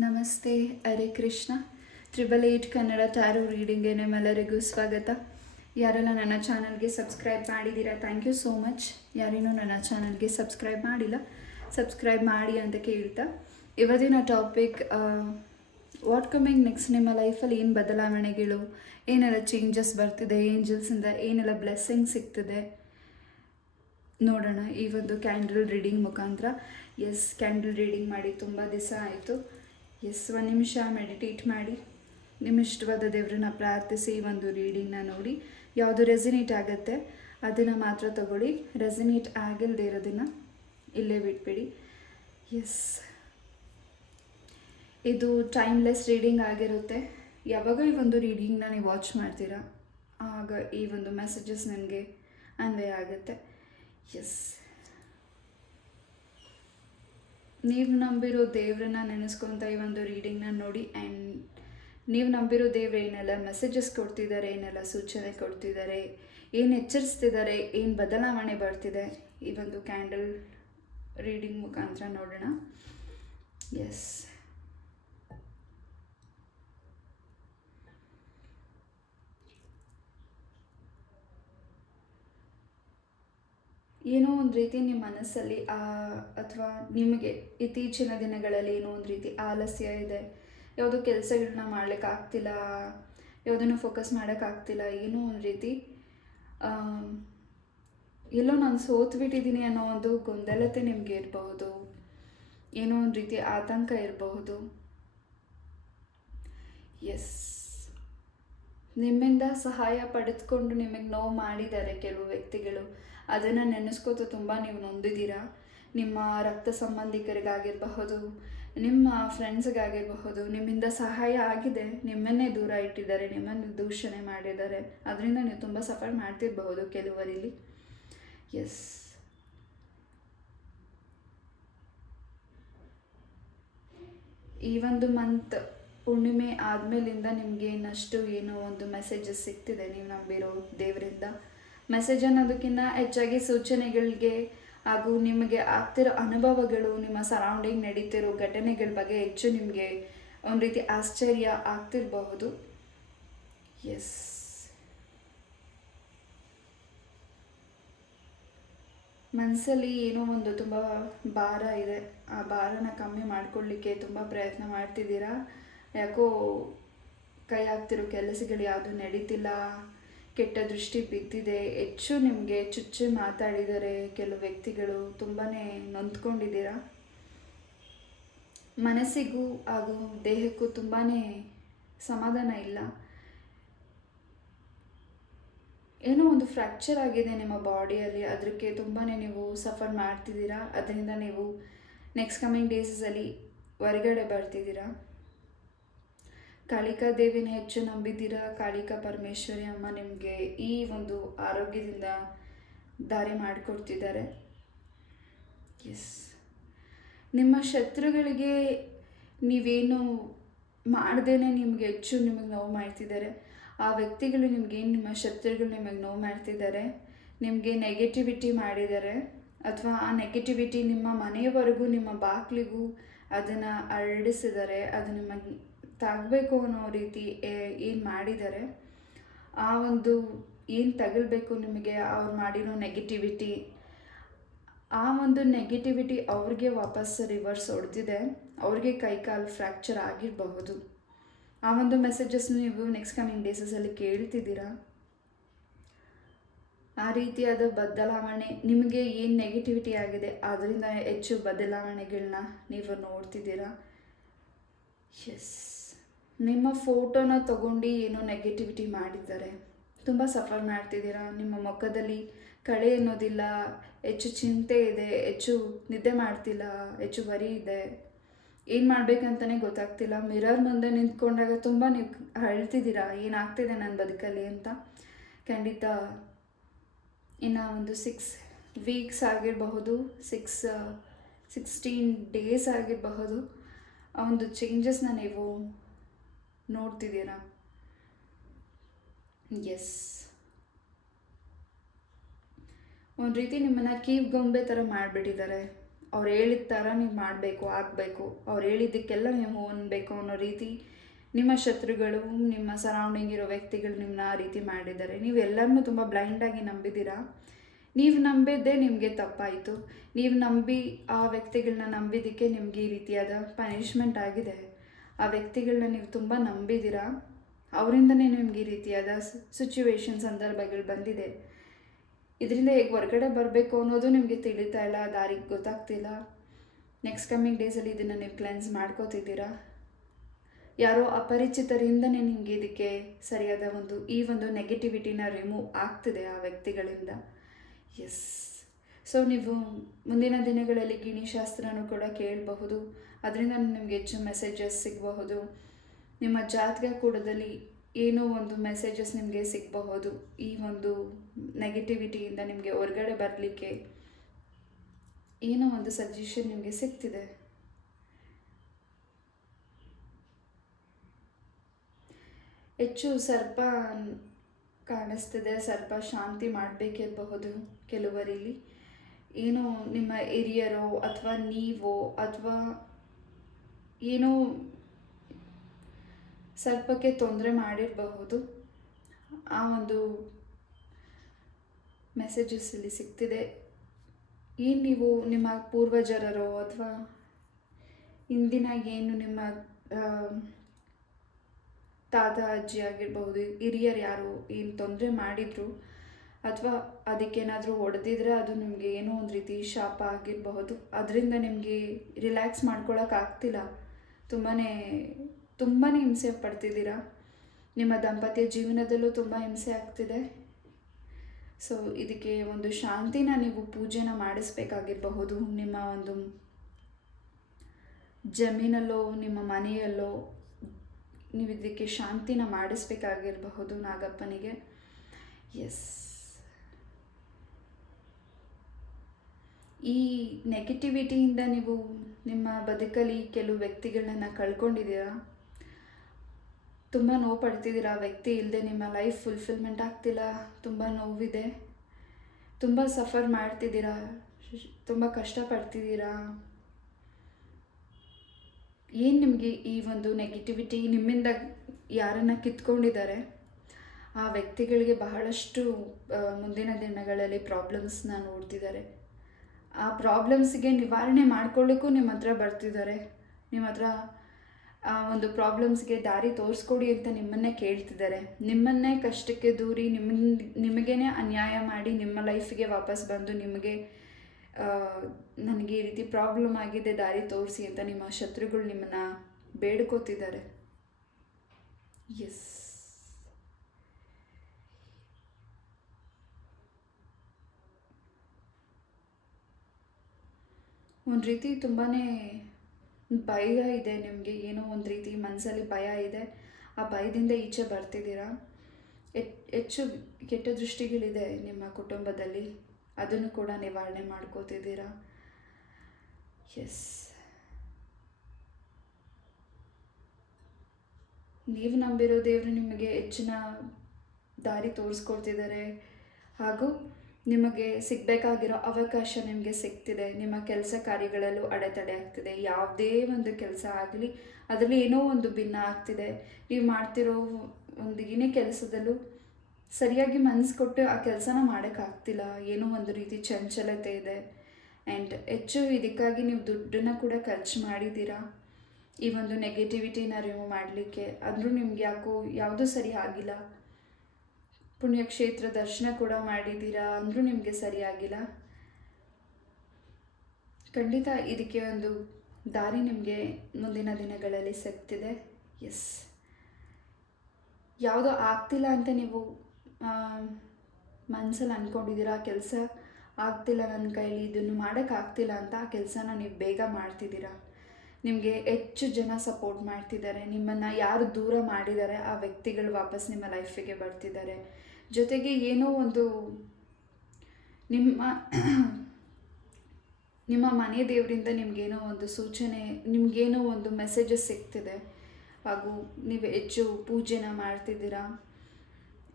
ನಮಸ್ತೆ, Hare Krishna. Triple eight Kannada tarot reading ನಿಮ್ಮೆಲ್ಲರಿಗೂ ಸ್ವಾಗತ. ಯಾರೆಲ್ಲ ನನ್ನ ಚಾನಲ್ಗೆ ಸಬ್ಸ್ಕ್ರೈಬ್ ಮಾಡಿದ್ದೀರಾ ಥ್ಯಾಂಕ್ ಯು ಸೋ ಮಚ್ ಯಾರೇನೂ ನನ್ನ ಚಾನಲ್ಗೆ ಸಬ್ಸ್ಕ್ರೈಬ್ ಮಾಡಿಲ್ಲ, ಸಬ್ಸ್ಕ್ರೈಬ್ ಮಾಡಿ ಅಂತ ಕೇಳ್ತಾ. ಇವತ್ತಿನ ಟಾಪಿಕ್ ವಾಟ್ ಕಮಿಂಗ್ ನೆಕ್ಸ್ಟ್ ನಿಮ್ಮ ಲೈಫಲ್ಲಿ ಏನು ಬದಲಾವಣೆಗಳು, ಏನೆಲ್ಲ ಚೇಂಜಸ್ ಬರ್ತಿದೆ ಏಂಜಲ್ಸಿಂದ ಏನೆಲ್ಲ ಬ್ಲೆಸ್ಸಿಂಗ್ ಸಿಗ್ತಿದೆ, ನೋಡೋಣ ಈ ಒಂದು ಕ್ಯಾಂಡಲ್ ರೀಡಿಂಗ್ ಮುಖಾಂತರ. ಎಸ್ ಕ್ಯಾಂಡಲ್ ರೀಡಿಂಗ್ ಮಾಡಿ ತುಂಬ ದಿವಸ ಆಯಿತು. ಎಸ್ ಒಂದು ನಿಮಿಷ ಮೆಡಿಟೇಟ್ ಮಾಡಿ. ನಿಮ್ಮ ಇಷ್ಟವಾದ ದೇವರನ್ನ ಪ್ರಾರ್ಥಿಸಿ ಈ ಒಂದು ರೀಡಿಂಗ್ನ ನೋಡಿ. ಯಾವುದು ರೆಸಿನೇಟ್ ಆಗುತ್ತೆ ಅದನ್ನು ಮಾತ್ರ ತಗೊಳ್ಳಿ. ರೆಸಿನೇಟ್ ಆಗಿಲ್ಲದೆ ಇರೋದನ್ನು ಇಲ್ಲೇ ಬಿಟ್ಬಿಡಿ. ಎಸ್ ಇದು ಟೈಮ್ಲೆಸ್ ರೀಡಿಂಗ್ ಆಗಿರುತ್ತೆ. ಯಾವಾಗ ಈ ಒಂದು ರೀಡಿಂಗ್ನ ನೀವು ವಾಚ್ ಮಾಡ್ತೀರಾ, ಆಗ ಈ ಒಂದು ಮೆಸೇಜಸ್ ನನಗೆ ಅನ್ವಯ ಆಗುತ್ತೆ. ಎಸ್ ನೀವು ನಂಬಿರೋ ದೇವ್ರನ್ನ ನೆನೆಸ್ಕೊತ ಈ ಒಂದು ರೀಡಿಂಗ್ನ ನೋಡಿ ಆ್ಯಂಡ್ ನೀವು ನಂಬಿರೋ ದೇವ್ರು ಏನೆಲ್ಲ ಮೆಸೇಜಸ್ ಕೊಡ್ತಿದ್ದಾರೆ ಏನೆಲ್ಲ ಸೂಚನೆ ಕೊಡ್ತಿದ್ದಾರೆ ಏನು ಎಚ್ಚರಿಸ್ತಿದ್ದಾರೆ ಏನು ಬದಲಾವಣೆ ಬರ್ತಿದೆ ಈ ಒಂದು ಕ್ಯಾಂಡಲ್ ರೀಡಿಂಗ್ ಮುಖಾಂತರ ನೋಡೋಣ. ಎಸ್ ಏನೋ ಒಂದು ರೀತಿ ನಿಮ್ಮ ಮನಸ್ಸಲ್ಲಿ ಅಥವಾ ನಿಮಗೆ ಇತ್ತೀಚಿನ ದಿನಗಳಲ್ಲಿ ಏನೋ ಒಂದು ರೀತಿ ಆಲಸ್ಯ ಇದೆ. ಯಾವುದೋ ಕೆಲಸಗಳನ್ನ ಮಾಡ್ಲಿಕ್ಕೆ ಆಗ್ತಿಲ್ಲ, ಯಾವುದನ್ನು ಫೋಕಸ್ ಮಾಡೋಕ್ಕಾಗ್ತಿಲ್ಲ ಏನೋ ಒಂದು ರೀತಿ ಎಲ್ಲೋ ನಾನು ಸೋತ್ಬಿಟ್ಟಿದ್ದೀನಿ ಅನ್ನೋ ಒಂದು ಗೊಂದಲತೆ ನಿಮಗೆ ಇರಬಹುದು. ಏನೋ ಒಂದು ರೀತಿ ಆತಂಕ ಇರಬಹುದು. ಎಸ್ ನಿಮ್ಮಿಂದ ಸಹಾಯ ಪಡೆದುಕೊಂಡು ನಿಮಗೆ ನೋವು ಮಾಡಿದ್ದಾರೆ ಕೆಲವು ವ್ಯಕ್ತಿಗಳು. ಅದನ್ನು ನೆನೆಸ್ಕೋತ ತುಂಬ ನೀವು ನೊಂದಿದ್ದೀರಾ? ನಿಮ್ಮ ರಕ್ತ ಸಂಬಂಧಿಕರಿಗಾಗಿರಬಹುದು, ನಿಮ್ಮ ಫ್ರೆಂಡ್ಸ್ಗಾಗಿರಬಹುದು ನಿಮ್ಮಿಂದ ಸಹಾಯ ಆಗಿದೆ, ನಿಮ್ಮನ್ನೇ ದೂರ ಇಟ್ಟಿದ್ದಾರೆ, ನಿಮ್ಮನ್ನು ದೂಷಣೆ ಮಾಡಿದ್ದಾರೆ. ಅದರಿಂದ ನೀವು ತುಂಬ ಸಫರ್ ಮಾಡ್ತಿರಬಹುದು ಕೆಲವರಿಲ್ಲಿ. ಎಸ್ ಈ ಒಂದು ಮಂತ್ ಹುಣ್ಣಿಮೆ ಆದಮೇಲಿಂದ ನಿಮಗೆ ಇನ್ನಷ್ಟು ಏನೋ ಒಂದು ಮೆಸೇಜಸ್ ಸಿಗ್ತಿದೆ ನೀವು ನಂಬಿರೋ ದೇವರಿಂದ. ಮೆಸೇಜ್ ಅನ್ನೋದಕ್ಕಿಂತ ಹೆಚ್ಚಾಗಿ ಸೂಚನೆಗಳಿಗೆ ಹಾಗೂ ನಿಮಗೆ ಆಗ್ತಿರೋ ಅನುಭವಗಳು, ನಿಮ್ಮ ಸರೌಂಡಿಂಗ್ ನಡೀತಿರೋ ಘಟನೆಗಳ ಬಗ್ಗೆ ಹೆಚ್ಚು ನಿಮಗೆ ಒಂದು ರೀತಿ ಆಶ್ಚರ್ಯ ಆಗ್ತಿರಬಹುದು. ಎಸ್ ಮನಸ್ಸಲ್ಲಿ ಏನೋ ಒಂದು ತುಂಬ ಭಾರ ಇದೆ. ಆ ಭಾರನ ಕಮ್ಮಿ ಮಾಡಿಕೊಳ್ಳಿಕ್ಕೆ ತುಂಬ ಪ್ರಯತ್ನ ಮಾಡ್ತಿದ್ದೀರಾ? ಯಾಕೋ ಕೈ ಆಗ್ತಿರೋ ಕೆಲಸಗಳು ಯಾವುದು ನಡೀತಿಲ್ಲ. ಕೆಟ್ಟ ದೃಷ್ಟಿ ಬಿದ್ದಿದೆ. ಹೆಚ್ಚು ನಿಮಗೆ ಚುಚ್ಚು ಮಾತಾಡಿದರೆ ಕೆಲವು ವ್ಯಕ್ತಿಗಳು ತುಂಬಾ ನೊಂದ್ಕೊಂಡಿದ್ದೀರಾ? ಮನಸ್ಸಿಗೂ ಹಾಗೂ ದೇಹಕ್ಕೂ ತುಂಬಾ ಸಮಾಧಾನ ಇಲ್ಲ. ಏನೋ ಒಂದು ಫ್ರ್ಯಾಕ್ಚರ್ ಆಗಿದೆ ನಿಮ್ಮ ಬಾಡಿಯಲ್ಲಿ. ಅದಕ್ಕೆ ತುಂಬಾ ನೀವು ಸಫರ್ ಮಾಡ್ತಿದ್ದೀರಾ? ಅದರಿಂದ ನೀವು ನೆಕ್ಸ್ಟ್ ಕಮಿಂಗ್ ಡೇಸಲ್ಲಿ ಹೊರಗಡೆ ಬರ್ತಿದ್ದೀರಾ? ಕಾಳಿಕಾ ದೇವಿನ ಹೆಚ್ಚು ನಂಬಿದ್ದೀರಾ? ಕಾಳಿಕಾ ಪರಮೇಶ್ವರಿ ಅಮ್ಮ ನಿಮಗೆ ಈ ಒಂದು ಆರೋಗ್ಯದಿಂದ ದಾರಿ ಮಾಡಿಕೊಡ್ತಿದ್ದಾರೆ. ಎಸ್ ನಿಮ್ಮ ಶತ್ರುಗಳಿಗೆ ನೀವೇನು ಮಾಡ್ದೇ ನಿಮಗೆ ಹೆಚ್ಚು ನಿಮಗೆ ನೋವು ಮಾಡ್ತಿದ್ದಾರೆ. ಆ ವ್ಯಕ್ತಿಗಳು ನಿಮಗೇನು ನಿಮ್ಮ ಶತ್ರುಗಳು ನಿಮಗೆ ನೋವು ಮಾಡ್ತಿದ್ದಾರೆ? ನಿಮಗೆ ನೆಗೆಟಿವಿಟಿ ಮಾಡಿದ್ದಾರೆ. ಅಥವಾ ಆ ನೆಗೆಟಿವಿಟಿ ನಿಮ್ಮ ಮನೆಯವರೆಗೂ, ನಿಮ್ಮ ಬಾಗಿಲಿಗೂ ಅದನ್ನು ಹರಡಿಸಿದ್ದಾರೆ. ಅದು ನಿಮಗೆ ತಾಗಬೇಕು ಅನ್ನೋ ರೀತಿ ಏನು ಮಾಡಿದ್ದಾರೆ ಆ ಒಂದು ಏನು ತಗಲ್ಬೇಕು ನಿಮಗೆ, ಅವ್ರು ಮಾಡಿರೋ ನೆಗೆಟಿವಿಟಿ ಆ ಒಂದು ನೆಗೆಟಿವಿಟಿ ಅವ್ರಿಗೆ ವಾಪಸ್ ರಿವರ್ಸ್ ಹೊಡೆದಿದೆ, ಅವ್ರಿಗೆ ಕೈಕಾಲು ಫ್ರ್ಯಾಕ್ಚರ್ ಆಗಿರಬಹುದು. ಆ ಒಂದು ಮೆಸೇಜಸ್ ನೀವು ನೆಕ್ಸ್ಟ್ ಕಮಿಂಗ್ ಡೇಸಸಲ್ಲಿ ಕೇಳ್ತಿದ್ದೀರಾ? ಆ ರೀತಿಯಾದ ಬದಲಾವಣೆ, ನಿಮಗೆ ಏನು ನೆಗೆಟಿವಿಟಿ ಆಗಿದೆ, ಅದರಿಂದ ಹೆಚ್ಚು ಬದಲಾವಣೆಗಳನ್ನ ನೀವು ನೋಡ್ತಿದ್ದೀರಾ? ಎಸ್ ನಿಮ್ಮ ಫೋಟೋನ ತಗೊಂಡು ಏನೋ ನೆಗೆಟಿವಿಟಿ ಮಾಡಿದ್ದಾರೆ. ತುಂಬ ಸಫರ್ ಮಾಡ್ತಿದ್ದೀರಾ? ನಿಮ್ಮ ಮುಖದಲ್ಲಿ ಕಳೆ ಅನ್ನೋದಿಲ್ಲ, ಹೆಚ್ಚು ಚಿಂತೆ ಇದೆ, ಹೆಚ್ಚು ನಿದ್ದೆ ಮಾಡ್ತಿಲ್ಲ, ಹೆಚ್ಚು ವರಿ ಇದೆ. ಏನು ಮಾಡಬೇಕಂತಲೇ ಗೊತ್ತಾಗ್ತಿಲ್ಲ. ಮಿರರ್ ಮುಂದೆ ನಿಂತ್ಕೊಂಡಾಗ ತುಂಬ ನೀವು ಅಳ್ತಿದ್ದೀರಾ? ಏನಾಗ್ತಿದೆ ನನ್ನ ಬದುಕಲ್ಲಿ ಅಂತ? ಖಂಡಿತ ಇನ್ನು ಒಂದು ಸಿಕ್ಸ್ ವೀಕ್ಸ್ ಆಗಿರಬಹುದು ಸಿಕ್ಸ್ ಸಿಕ್ಸ್ಟೀನ್ ಡೇಸ್ ಆಗಿರಬಹುದು, ಆ ಒಂದು ಚೇಂಜಸ್ನ ನೀವು ನೋಡ್ತಿದ್ದೀರಾ? ಎಸ್ ಒಂದು ರೀತಿ ನಿಮ್ಮನ್ನು ಕೀವ್ ಗೊಂಬೆ ಥರ ಮಾಡಿಬಿಟ್ಟಿದ್ದಾರೆ. ಅವ್ರು ಹೇಳಿದ ಥರ ನೀವು ಮಾಡಬೇಕು, ಆಗಬೇಕು. ಅವ್ರು ಹೇಳಿದ್ದಕ್ಕೆಲ್ಲ ನೀವು ಅನ್ಬೇಕು ಅನ್ನೋ ರೀತಿ ನಿಮ್ಮ ಶತ್ರುಗಳು, ನಿಮ್ಮ ಸರೌಂಡಿಂಗ್ ಇರೋ ವ್ಯಕ್ತಿಗಳು ನಿಮ್ಮನ್ನ ಆ ರೀತಿ ಮಾಡಿದ್ದಾರೆ. ನೀವು ಎಲ್ಲರನ್ನೂ ತುಂಬ ಬ್ಲೈಂಡಾಗಿ ನಂಬಿದ್ದೀರಾ? ನೀವು ನಂಬಿದ್ದೇ ನಿಮಗೆ ತಪ್ಪಾಯಿತು. ನೀವು ನಂಬಿ ಆ ವ್ಯಕ್ತಿಗಳನ್ನ ನಂಬಿದ್ದಕ್ಕೆ ನಿಮಗೆ ಈ ರೀತಿಯಾದ ಪನಿಷ್ಮೆಂಟ್ ಆಗಿದೆ. ಆ ವ್ಯಕ್ತಿಗಳನ್ನ ನೀವು ತುಂಬ ನಂಬಿದ್ದೀರಾ? ಅವರಿಂದನೇ ನಿಮ್ಗೆ ಈ ರೀತಿಯಾದ ಸಿಚುವೇಶನ್ ಸಂದರ್ಭಗಳು ಬಂದಿದೆ. ಇದರಿಂದ ಹೇಗೆ ಹೊರಗಡೆ ಬರಬೇಕು ಅನ್ನೋದು ನಿಮಗೆ ತಿಳಿತಾ ಇಲ್ಲ, ದಾರಿಗೆ ಗೊತ್ತಾಗ್ತಿಲ್ಲ. ನೆಕ್ಸ್ಟ್ ಕಮ್ಮಿಂಗ್ ಡೇಸಲ್ಲಿ ಇದನ್ನು ನೀವು ಕ್ಲೆನ್ಸ್ ಮಾಡ್ಕೋತಿದ್ದೀರಾ? ಯಾರೋ ಅಪರಿಚಿತರಿಂದನೇ ನಿಮಗೆ ಇದಕ್ಕೆ ಸರಿಯಾದ ಒಂದು, ಈ ಒಂದು ನೆಗೆಟಿವಿಟಿನ ರಿಮೂವ್ ಆಗ್ತಿದೆ ಆ ವ್ಯಕ್ತಿಗಳಿಂದ. ಎಸ್ ಸೊ ನೀವು ಮುಂದಿನ ದಿನಗಳಲ್ಲಿ ಗಿಣಿಶಾಸ್ತ್ರನೂ ಕೂಡ ಕೇಳಬಹುದು. ಅದರಿಂದ ನಿಮಗೆ ಹೆಚ್ಚು ಮೆಸೇಜಸ್ ಸಿಗಬಹುದು. ನಿಮ್ಮ ಜಾತಕ ಕೂಡದಲ್ಲಿ ಏನೋ ಒಂದು ಮೆಸೇಜಸ್ ನಿಮಗೆ ಸಿಗಬಹುದು. ಈ ಒಂದು ನೆಗೆಟಿವಿಟಿಯಿಂದ ನಿಮಗೆ ಹೊರಗಡೆ ಬರಲಿಕ್ಕೆ ಏನೋ ಒಂದು ಸಜೆಷನ್ ನಿಮಗೆ ಸಿಗ್ತಿದೆ. ಹೆಚ್ಚು ಸರ್ಪ ಕಾಣಿಸ್ತಿದೆ, ಸರ್ಪ ಶಾಂತಿ ಮಾಡಬೇಕಿರಬಹುದು ಕೆಲವರಲ್ಲಿ. ಏನೋ ನಿಮ್ಮ ಹಿರಿಯರೋ ಅಥವಾ ನೀವೋ ಅಥವಾ ಏನೋ ಸರ್ಪಕ್ಕೆ ತೊಂದರೆ ಮಾಡಿರಬಹುದು. ಆ ಒಂದು ಮೆಸೇಜಸ್ಸಲ್ಲಿ ಸಿಗ್ತಿದೆ. ಏನು ನೀವು ನಿಮ್ಮ ಪೂರ್ವಜರರೋ ಅಥವಾ ಇಂದಿನ ಏನು ನಿಮ್ಮ ತಾತ, ಅಜ್ಜಿ ಆಗಿರ್ಬೋದು ಹಿರಿಯರು ಯಾರು ಏನು ತೊಂದರೆ ಮಾಡಿದ್ರು ಅಥವಾ ಅದಕ್ಕೇನಾದರೂ ಹೊಡೆದಿದ್ರೆ ಅದು ನಿಮಗೆ ಏನೋ ಒಂದು ರೀತಿ ಶಾಪ ಆಗಿರಬಹುದು. ಅದರಿಂದ ನಿಮಗೆ ರಿಲ್ಯಾಕ್ಸ್ ಮಾಡ್ಕೊಳ್ಳೋಕ್ಕಾಗ್ತಿಲ್ಲ ತುಂಬಾ ತುಂಬಾ ಹಿಂಸೆ ಪಡ್ತಿದ್ದೀರಾ? ನಿಮ್ಮ ದಂಪತಿಯ ಜೀವನದಲ್ಲೂ ತುಂಬ ಹಿಂಸೆ ಆಗ್ತಿದೆ. ಸೊ ಇದಕ್ಕೆ ಒಂದು ಶಾಂತಿನ ನೀವು ಪೂಜೆನ ಮಾಡಿಸ್ಬೇಕಾಗಿರಬಹುದು. ನಿಮ್ಮ ಒಂದು ಜಮೀನಲ್ಲೋ, ನಿಮ್ಮ ಮನೆಯಲ್ಲೋ ನೀವು ಇದಕ್ಕೆ ಶಾಂತಿನ ಮಾಡಿಸ್ಬೇಕಾಗಿರಬಹುದು ನಾಗಪ್ಪನಿಗೆ. ಎಸ್ ಈ ನೆಗೆಟಿವಿಟಿಯಿಂದ ನೀವು ನಿಮ್ಮ ಬದುಕಲ್ಲಿ ಕೆಲವು ವ್ಯಕ್ತಿಗಳನ್ನ ಕಳ್ಕೊಂಡಿದ್ದೀರಾ? ತುಂಬ ನೋವು ಪಡ್ತಿದ್ದೀರಾ? ವ್ಯಕ್ತಿ ಇಲ್ಲದೆ ನಿಮ್ಮ ಲೈಫ್ ಫುಲ್ಫಿಲ್ಮೆಂಟ್ ಆಗ್ತಿಲ್ಲ, ತುಂಬ ನೋವಿದೆ, ತುಂಬ ಸಫರ್ ಮಾಡ್ತಿದ್ದೀರಾ ತುಂಬ ಕಷ್ಟಪಡ್ತಿದ್ದೀರಾ ಏನು ನಿಮಗೆ ಈ ಒಂದು ನೆಗೆಟಿವಿಟಿ ನಿಮ್ಮಿಂದ ಯಾರನ್ನು ಕಿತ್ಕೊಂಡಿದ್ದಾರೆ? ಆ ವ್ಯಕ್ತಿಗಳಿಗೆ ಬಹಳಷ್ಟು ಮುಂದಿನ ದಿನಗಳಲ್ಲಿ ಪ್ರಾಬ್ಲಮ್ಸ್ನ ನೋಡ್ತಿದ್ದಾರೆ. ಆ ಪ್ರಾಬ್ಲಮ್ಸ್ಗೆ ನಿವಾರಣೆ ಮಾಡ್ಕೊಳ್ಳಿಕ್ಕೂ ನಿಮ್ಮ ಹತ್ರ ಬರ್ತಿದ್ದಾರೆ. ನಿಮ್ಮ ಹತ್ರ ಒಂದು ಪ್ರಾಬ್ಲಮ್ಸ್ಗೆ ದಾರಿ ತೋರಿಸ್ಕೊಡಿ ಅಂತ ನಿಮ್ಮನ್ನೇ ಕೇಳ್ತಿದ್ದಾರೆ. ನಿಮ್ಮನ್ನೇ ಕಷ್ಟಕ್ಕೆ ದೂರಿ ನಿಮ್ಮ ನಿಮಗೇನೆ ಅನ್ಯಾಯ ಮಾಡಿ ನಿಮ್ಮ ಲೈಫಿಗೆ ವಾಪಸ್ ಬಂದು ನಿಮಗೆ ನನಗೆ ಈ ರೀತಿ ಪ್ರಾಬ್ಲಮ್ ಆಗಿದೆ, ದಾರಿ ತೋರಿಸಿ ಅಂತ ನಿಮ್ಮ ಶತ್ರುಗಳು ನಿಮ್ಮನ್ನು ಬೇಡ್ಕೋತಿದ್ದಾರೆ. ಎಸ್ ಒಂದು ರೀತಿ ತುಂಬಾ ಭಯ ಇದೆ ನಿಮಗೆ, ಏನೋ ಒಂದು ರೀತಿ ಮನಸ್ಸಲ್ಲಿ ಭಯ ಇದೆ. ಆ ಭಯದಿಂದ ಈಚೆ ಬರ್ತಿದ್ದೀರಾ? ಹೆಚ್- ಹೆಚ್ಚು ಕೆಟ್ಟ ದೃಷ್ಟಿಗಳಿದೆ ನಿಮ್ಮ ಕುಟುಂಬದಲ್ಲಿ. ಅದನ್ನು ಕೂಡ ನಿವಾರಣೆ ಮಾಡ್ಕೋತಿದ್ದೀರಾ? ಎಸ್ ನೀವು ನಂಬಿರೋ ದೇವರು ನಿಮಗೆ ಹೆಚ್ಚಿನ ದಾರಿ ತೋರಿಸ್ಕೊಡ್ತಿದ್ದಾರೆ. ಹಾಗೂ ನಿಮಗೆ ಸಿಗಬೇಕಾಗಿರೋ ಅವಕಾಶ ನಿಮಗೆ ಸಿಗ್ತಿದೆ. ನಿಮ್ಮ ಕೆಲಸ ಕಾರ್ಯಗಳಲ್ಲೂ ಅಡೆತಡೆ ಆಗ್ತಿದೆ. ಯಾವುದೇ ಒಂದು ಕೆಲಸ ಆಗಲಿ, ಅದರಲ್ಲಿ ಏನೋ ಒಂದು ಭಿನ್ನ ಆಗ್ತಿದೆ. ನೀವು ಮಾಡ್ತಿರೋ ಒಂದು ಏನೇ ಕೆಲಸದಲ್ಲೂ ಸರಿಯಾಗಿ ಮನಸ್ಸು ಕೊಟ್ಟು ಆ ಕೆಲಸನ ಮಾಡೋಕ್ಕಾಗ್ತಿಲ್ಲ ಏನೋ ಒಂದು ರೀತಿ ಚಂಚಲತೆ ಇದೆ. ಆ್ಯಂಡ್ ಹೆಚ್ಚು ಇದಕ್ಕಾಗಿ ನೀವು ದುಡ್ಡನ್ನು ಕೂಡ ಖರ್ಚು ಮಾಡಿದ್ದೀರಾ? ಈ ಒಂದು ನೆಗೆಟಿವಿಟಿನ ರಿಮೂವ್ ಮಾಡಲಿಕ್ಕೆ. ಆದರೂ ನಿಮ್ಗೆ ಯಾಕೋ ಯಾವುದೂ ಸರಿ ಆಗಿಲ್ಲ. ಪುಣ್ಯಕ್ಷೇತ್ರ ದರ್ಶನ ಕೂಡ ಮಾಡಿದ್ದೀರಾ ಅಂದರೂ ನಿಮಗೆ ಸರಿಯಾಗಿಲ್ಲ. ಖಂಡಿತ ಇದಕ್ಕೆ ಒಂದು ದಾರಿ ನಿಮಗೆ ಮುಂದಿನ ದಿನಗಳಲ್ಲಿ ಸಿಗ್ತಿದೆ. ಎಸ್ ಯಾವುದೋ ಆಗ್ತಿಲ್ಲ ಅಂತ ನೀವು ಮನಸ್ಸಲ್ಲಿ ಅಂದ್ಕೊಂಡಿದ್ದೀರಾ ಕೆಲಸ ಆಗ್ತಿಲ್ಲ ನನ್ನ ಕೈಲಿ, ಇದನ್ನು ಮಾಡೋಕ್ಕಾಗ್ತಿಲ್ಲ ಅಂತ ಆ ಕೆಲಸನ ನೀವು ಬೇಗ ಮಾಡ್ತಿದ್ದೀರಾ? ನಿಮಗೆ ಹೆಚ್ಚು ಜನ ಸಪೋರ್ಟ್ ಮಾಡ್ತಿದ್ದಾರೆ. ನಿಮ್ಮನ್ನು ಯಾರು ದೂರ ಮಾಡಿದ್ದಾರೆ, ಆ ವ್ಯಕ್ತಿಗಳು ವಾಪಸ್ ನಿಮ್ಮ ಲೈಫಿಗೆ ಬರ್ತಿದ್ದಾರೆ. ಜೊತೆಗೆ ಏನೋ ಒಂದು ನಿಮ್ಮ ನಿಮ್ಮ ಮನೆ ದೇವರಿಂದ ನಿಮಗೇನೋ ಒಂದು ಸೂಚನೆ, ನಿಮಗೇನೋ ಒಂದು ಮೆಸೇಜಸ್ ಸಿಗ್ತಿದೆ. ಹಾಗೂ ನೀವು ಹೆಚ್ಚು ಪೂಜೆನ ಮಾಡ್ತಿದ್ದೀರಾ.